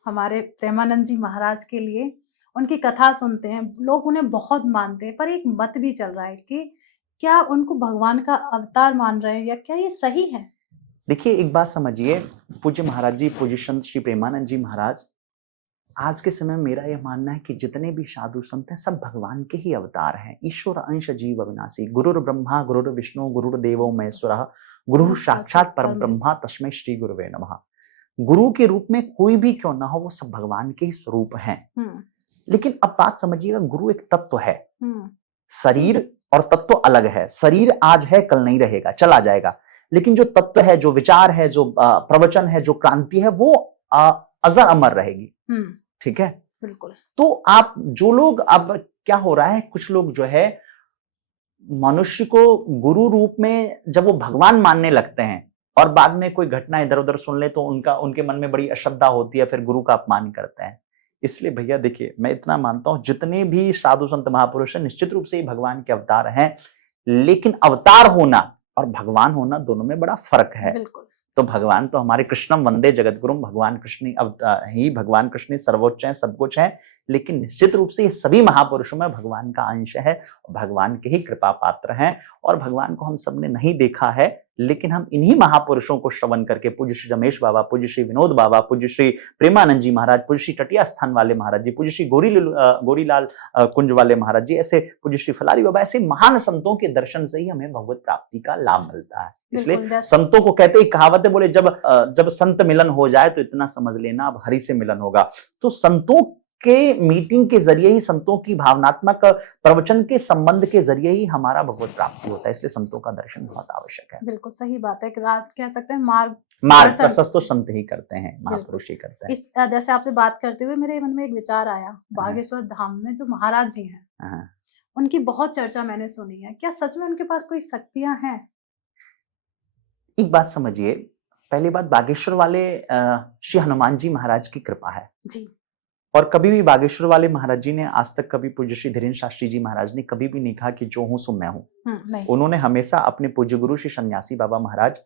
हमारे प्रेमानंद जी महाराज के लिए उनकी कथा सुनते हैं, लोग उन्हें बहुत मानते हैं, पर एक मत भी चल रहा है कि क्या उनको भगवान का अवतार मान रहे हैं या क्या ये सही है? देखिए, एक बात समझिए, पूज्य महाराज जी, पूज्य संत श्री प्रेमानंद जी महाराज, आज के समय में मेरा यह मानना है कि जितने भी साधु संत हैं सब भगवान के ही अवतार हैं। ईश्वर अंश जीव अविनाशी, गुरुर ब्रह्मा गुरुर विष्णु गुरुर्देवो महेश्वरः, गुरु साक्षात परम ब्रह्मा तस्मै श्री गुरुवे नमः। गुरु के रूप में कोई भी क्यों ना हो, वो सब भगवान के ही स्वरूप हैं। लेकिन अब बात समझिएगा, गुरु एक तत्व है, शरीर और तत्व अलग है। शरीर आज है, कल नहीं रहेगा, चला जाएगा, लेकिन जो तत्व है, जो विचार है, जो प्रवचन है, जो क्रांति है, वो अजर अमर रहेगी। ठीक है, बिल्कुल। तो आप जो लोग, अब क्या हो रहा है, कुछ लोग जो है मनुष्य को गुरु रूप में जब वो भगवान मानने लगते हैं और बाद में कोई घटना इधर उधर सुन ले तो उनके मन में बड़ी अश्रद्धा होती है, फिर गुरु का अपमान करते हैं। इसलिए भैया देखिए, मैं इतना मानता हूं जितने भी साधु संत महापुरुष हैं निश्चित रूप से ही भगवान के अवतार हैं, लेकिन अवतार होना और भगवान होना दोनों में बड़ा फर्क है। बिल्कुल। तो भगवान तो हमारे कृष्णम वंदे जगतगुरुम, भगवान कृष्ण सर्वोच्च है, सब कुछ है, लेकिन निश्चित रूप से ये सभी महापुरुषों में भगवान का अंश है, भगवान के ही कृपा पात्र हैं। और भगवान को हम सबने नहीं देखा है, लेकिन हम इन्हीं महापुरुषों को श्रवण करके, पूज्य श्री रमेश बाबा, पूज्य श्री विनोद बाबा, पूज्य श्री प्रेमानंद जी महाराज, पूज्य श्री टटिया स्थान वाले महाराज जी, पूज्य श्री गोरीलाल कुंज वाले महाराज जी, ऐसे पूज्य श्री फलारी बाबा, ऐसे महान संतों के दर्शन से ही हमें भगवत प्राप्ति का लाभ मिलता है। इसलिए संतों को कहते ही कहावत है, बोले जब संत मिलन हो जाए तो इतना समझ लेना अब हरि से मिलन होगा। तो संतों के मीटिंग के जरिए ही, संतों की भावनात्मक प्रवचन के संबंध के जरिए ही हमारा भगवत प्राप्ति होता है। इसलिए संतों का दर्शन बहुत आवश्यक है। बिल्कुल सही बात है। कह सकते हैं मार्ग प्रशस्त तो संत ही करते हैं, महापुरुष ही करते हैं। जैसे आपसे बात करते हुए मेरे मन में एक विचार आया, बागेश्वर धाम में जो महाराज जी हैं, उनकी बहुत चर्चा मैंने सुनी है। क्या सच में उनके पास कोई शक्तियां हैं? एक बात समझिए, पहली बात, बागेश्वर वाले श्री हनुमान जी महाराज की कृपा है जी। और कभी भी बागेश्वर वाले महाराज जी ने आज तक कभी पूज्य श्री धीरेन्द्र शास्त्री जी महाराज ने कभी भी नहीं कहा कि जो हूं सो मैं हूं। उन्होंने हमेशा अपने पूज्य गुरु श्री सन्यासी बाबा महाराज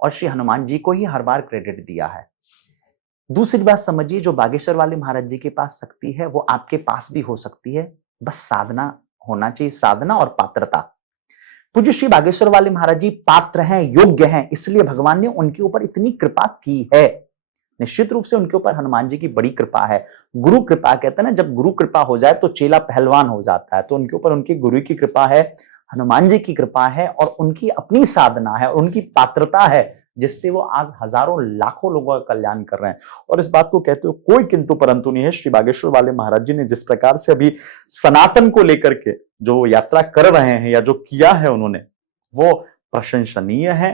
और श्री हनुमान जी को ही हर बार क्रेडिट दिया है। दूसरी बात समझिए, जो बागेश्वर वाले महाराज जी के पास शक्ति है वो आपके पास भी हो सकती है, बस साधना होना चाहिए, साधना और पात्रता। पूज्य श्री बागेश्वर वाले महाराज जी पात्र हैं, योग्य हैं, इसलिए भगवान ने उनके ऊपर इतनी कृपा की है। निश्चित रूप से उनके ऊपर हनुमान जी की बड़ी कृपा है। गुरु कृपा कहते हैं ना, जब गुरु कृपा हो जाए तो चेला पहलवान हो जाता है। तो उनके ऊपर उनके गुरु की कृपा है, हनुमान जी की कृपा है और उनकी अपनी साधना है, उनकी पात्रता है, जिससे वो आज हजारों लाखों लोगों का कल्याण कर रहे हैं। और इस बात को कहते हो कोई किंतु परंतु नहीं है। श्री बागेश्वर वाले महाराज जी ने जिस प्रकार से अभी सनातन को लेकर के जो यात्रा कर रहे हैं या जो किया है उन्होंने, वो प्रशंसनीय है।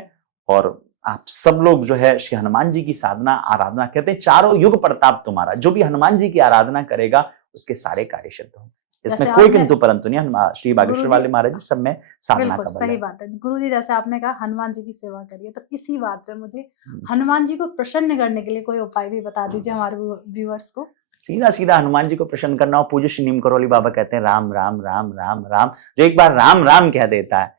और आप सब लोग जो है श्री हनुमान जी की साधना आराधना, कहते हैं चारों युग प्रताप तुम्हारा, जो भी हनुमान जी की आराधना करेगा उसके सारे कार्य सिद्ध होंगे। इसमें कोई किंतु परंतु नहीं। श्री बागेश्वर वाले महाराज जी सब में साधना का बल है। सही बात है गुरु जी, जैसे आपने कहा हनुमान जी की सेवा करिए, तो इसी बात पे मुझे हनुमान जी को प्रसन्न करने के लिए कोई उपाय भी बता दीजिए हमारे व्यूअर्स को। सीधा सीधा हनुमान जी को प्रसन्न करना हो। पूज्य श्री नीम करौली बाबा कहते हैं राम राम राम राम राम, जो एक बार राम राम कह देता है।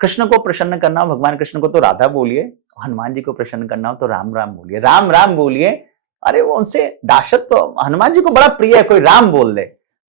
कृष्ण को प्रसन्न करना हो, भगवान कृष्ण को तो राधा बोलिए, हनुमान जी को प्रसन्न करना हो तो राम राम बोलिए, राम राम बोलिए। अरे वो उनसे दाशत तो हनुमान जी को बड़ा प्रिय है, कोई राम बोल दे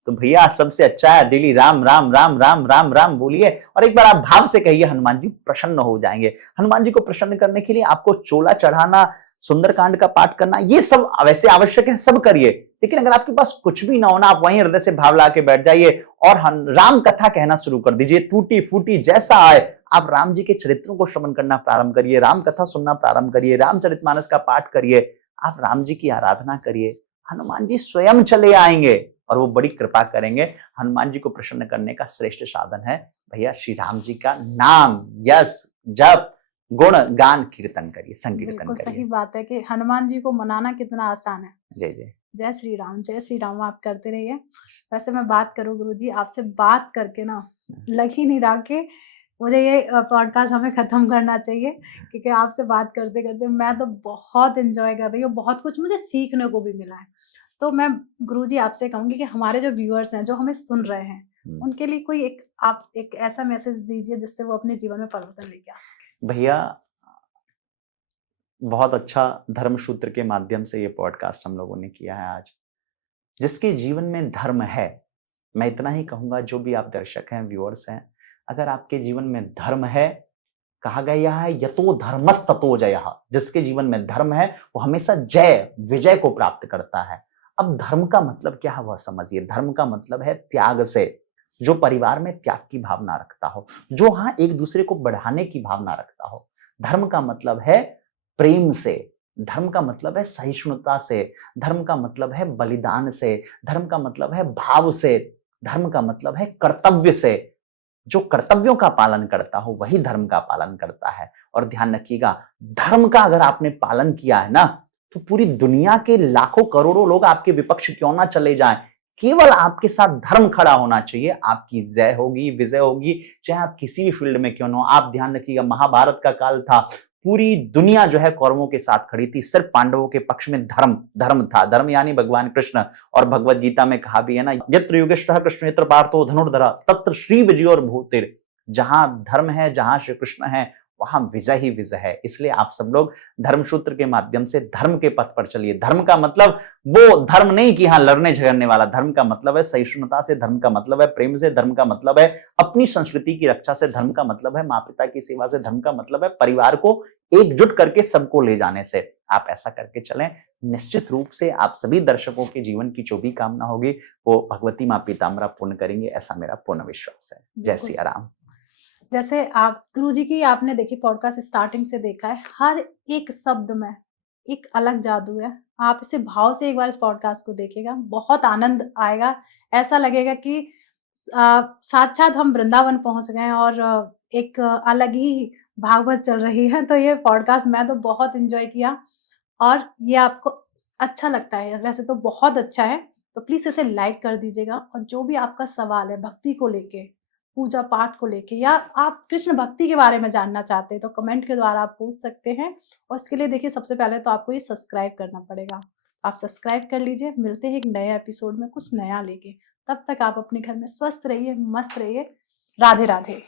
तो भैया सबसे अच्छा है, डेली राम राम राम राम राम राम बोलिए और एक बार आप भाव से कहिए, हनुमान जी प्रसन्न हो जाएंगे। हनुमान जी को प्रसन्न करने के लिए आपको चोला चढ़ाना, सुंदरकांड का पाठ करना, ये सब वैसे आवश्यक है, सब करिए। लेकिन अगर आपके पास कुछ भी ना हो ना, आप वहीं हृदय से भाव ला के बैठ जाइए और राम कथा कहना शुरू कर दीजिए। टूटी फूटी जैसा आए, आप राम जी के चरित्रों को श्रवण करना प्रारंभ करिए, राम कथा सुनना प्रारंभ करिए, रामचरितमानस का पाठ करिए, आप राम जी की आराधना करिए। हनुमान जी स्वयं चले आएंगे और वो बड़ी कृपा करेंगे। हनुमान जी को प्रसन्न करने का श्रेष्ठ साधन है भैया श्री राम जी का नाम, यश, जप, गुण गान कीर्तन करिए, संकीर्तन करिए। सही बात है कि हनुमान जी को मनाना कितना आसान है। जय जय जय श्री राम आप करते रहिए। वैसे मैं बात करूं गुरु जी, आपसे बात करके ना लग ही नहीं रहा कि मुझे ये पॉडकास्ट हमें खत्म करना चाहिए, क्योंकि आपसे बात करते करते मैं तो बहुत एंजॉय कर रही हूँ, बहुत कुछ मुझे सीखने को भी मिला है। तो मैं गुरुजी आपसे कहूंगी कि हमारे जो व्यूअर्स हैं, जो हमें सुन रहे हैं, उनके लिए कोई आप एक ऐसा मैसेज दीजिए जिससे वो अपने जीवन में परिवर्तन लेके आ सके। भैया बहुत अच्छा धर्म सूत्र के माध्यम से ये पॉडकास्ट हम लोगों ने किया है आज। जिसके जीवन में धर्म है, मैं इतना ही कहूंगा, जो भी आप दर्शक हैं, व्यूअर्स हैं, अगर आपके जीवन में धर्म है, कहा गया है यतो धर्मस् ततो जयः, जिसके जीवन में धर्म है वो हमेशा जय विजय को प्राप्त करता है। अब धर्म का मतलब क्या है वह समझिए। धर्म का मतलब है त्याग से, जो परिवार में त्याग की भावना रखता हो, जो हाँ एक दूसरे को बढ़ाने की भावना रखता हो। धर्म का मतलब है प्रेम से, धर्म का मतलब है सहिष्णुता से, धर्म का मतलब है बलिदान से, धर्म का मतलब है भाव से, धर्म का मतलब है कर्तव्य से। जो कर्तव्यों का पालन करता हो वही धर्म का पालन करता है। और ध्यान रखिएगा, धर्म का अगर आपने पालन किया है ना, तो पूरी दुनिया के लाखों करोड़ों लोग आपके विपक्ष क्यों ना चले जाएं, केवल आपके साथ धर्म खड़ा होना चाहिए, आपकी जय होगी, विजय होगी, चाहे आप किसी भी फील्ड में क्यों न हो। आप ध्यान रखिएगा, महाभारत का काल था, पूरी दुनिया जो है कौरवों के साथ खड़ी थी, सिर्फ पांडवों के पक्ष में धर्म था। धर्म यानी भगवान कृष्ण, और भगवत गीता में कहा भी है ना, यत्र युगेश्वर कृष्ण यत्र पार्थो धनुर्धरा तत्र श्री विजय और भूतिर। जहां धर्म है, जहां श्री कृष्ण है, वहां विजय ही विजय है। इसलिए आप सब लोग धर्मसूत्र के माध्यम से धर्म के पथ पर चलिए। धर्म का मतलब वो धर्म नहीं कि हाँ लड़ने झगड़ने वाला, धर्म का मतलब है सहिष्णुता से, धर्म का मतलब है प्रेम से, धर्म का मतलब है अपनी संस्कृति की रक्षा से, धर्म का मतलब है माँ पिता की सेवा से, धर्म का मतलब है परिवार को एकजुट करके सबको ले जाने से। आप ऐसा करके चलें, निश्चित रूप से आप सभी दर्शकों के जीवन की जो भी कामना होगी वो भगवती माँ पीताम्बरा पूर्ण करेंगे, ऐसा मेरा पूर्ण विश्वास है। जय सिया राम। जैसे आप गुरुजी की आपने देखी पॉडकास्ट स्टार्टिंग से देखा है, हर एक शब्द में एक अलग जादू है। आप इसे भाव से एक बार इस पॉडकास्ट को देखिएगा, बहुत आनंद आएगा। ऐसा लगेगा कि साक्षात हम वृंदावन पहुंच गए और एक अलग ही भागवत चल रही है। तो ये पॉडकास्ट मैं तो बहुत एंजॉय किया, और ये आपको अच्छा लगता है, वैसे तो बहुत अच्छा है। तो प्लीज इसे लाइक कर दीजिएगा, और जो भी आपका सवाल है भक्ति को लेके, पूजा पाठ को लेके, या आप कृष्ण भक्ति के बारे में जानना चाहते हैं, तो कमेंट के द्वारा आप पूछ सकते हैं। और इसके लिए देखिए, सबसे पहले तो आपको ये सब्सक्राइब करना पड़ेगा। आप सब्सक्राइब कर लीजिए। मिलते हैं एक नए एपिसोड में कुछ नया लेके। तब तक आप अपने घर में स्वस्थ रहिए, मस्त रहिए। राधे राधे।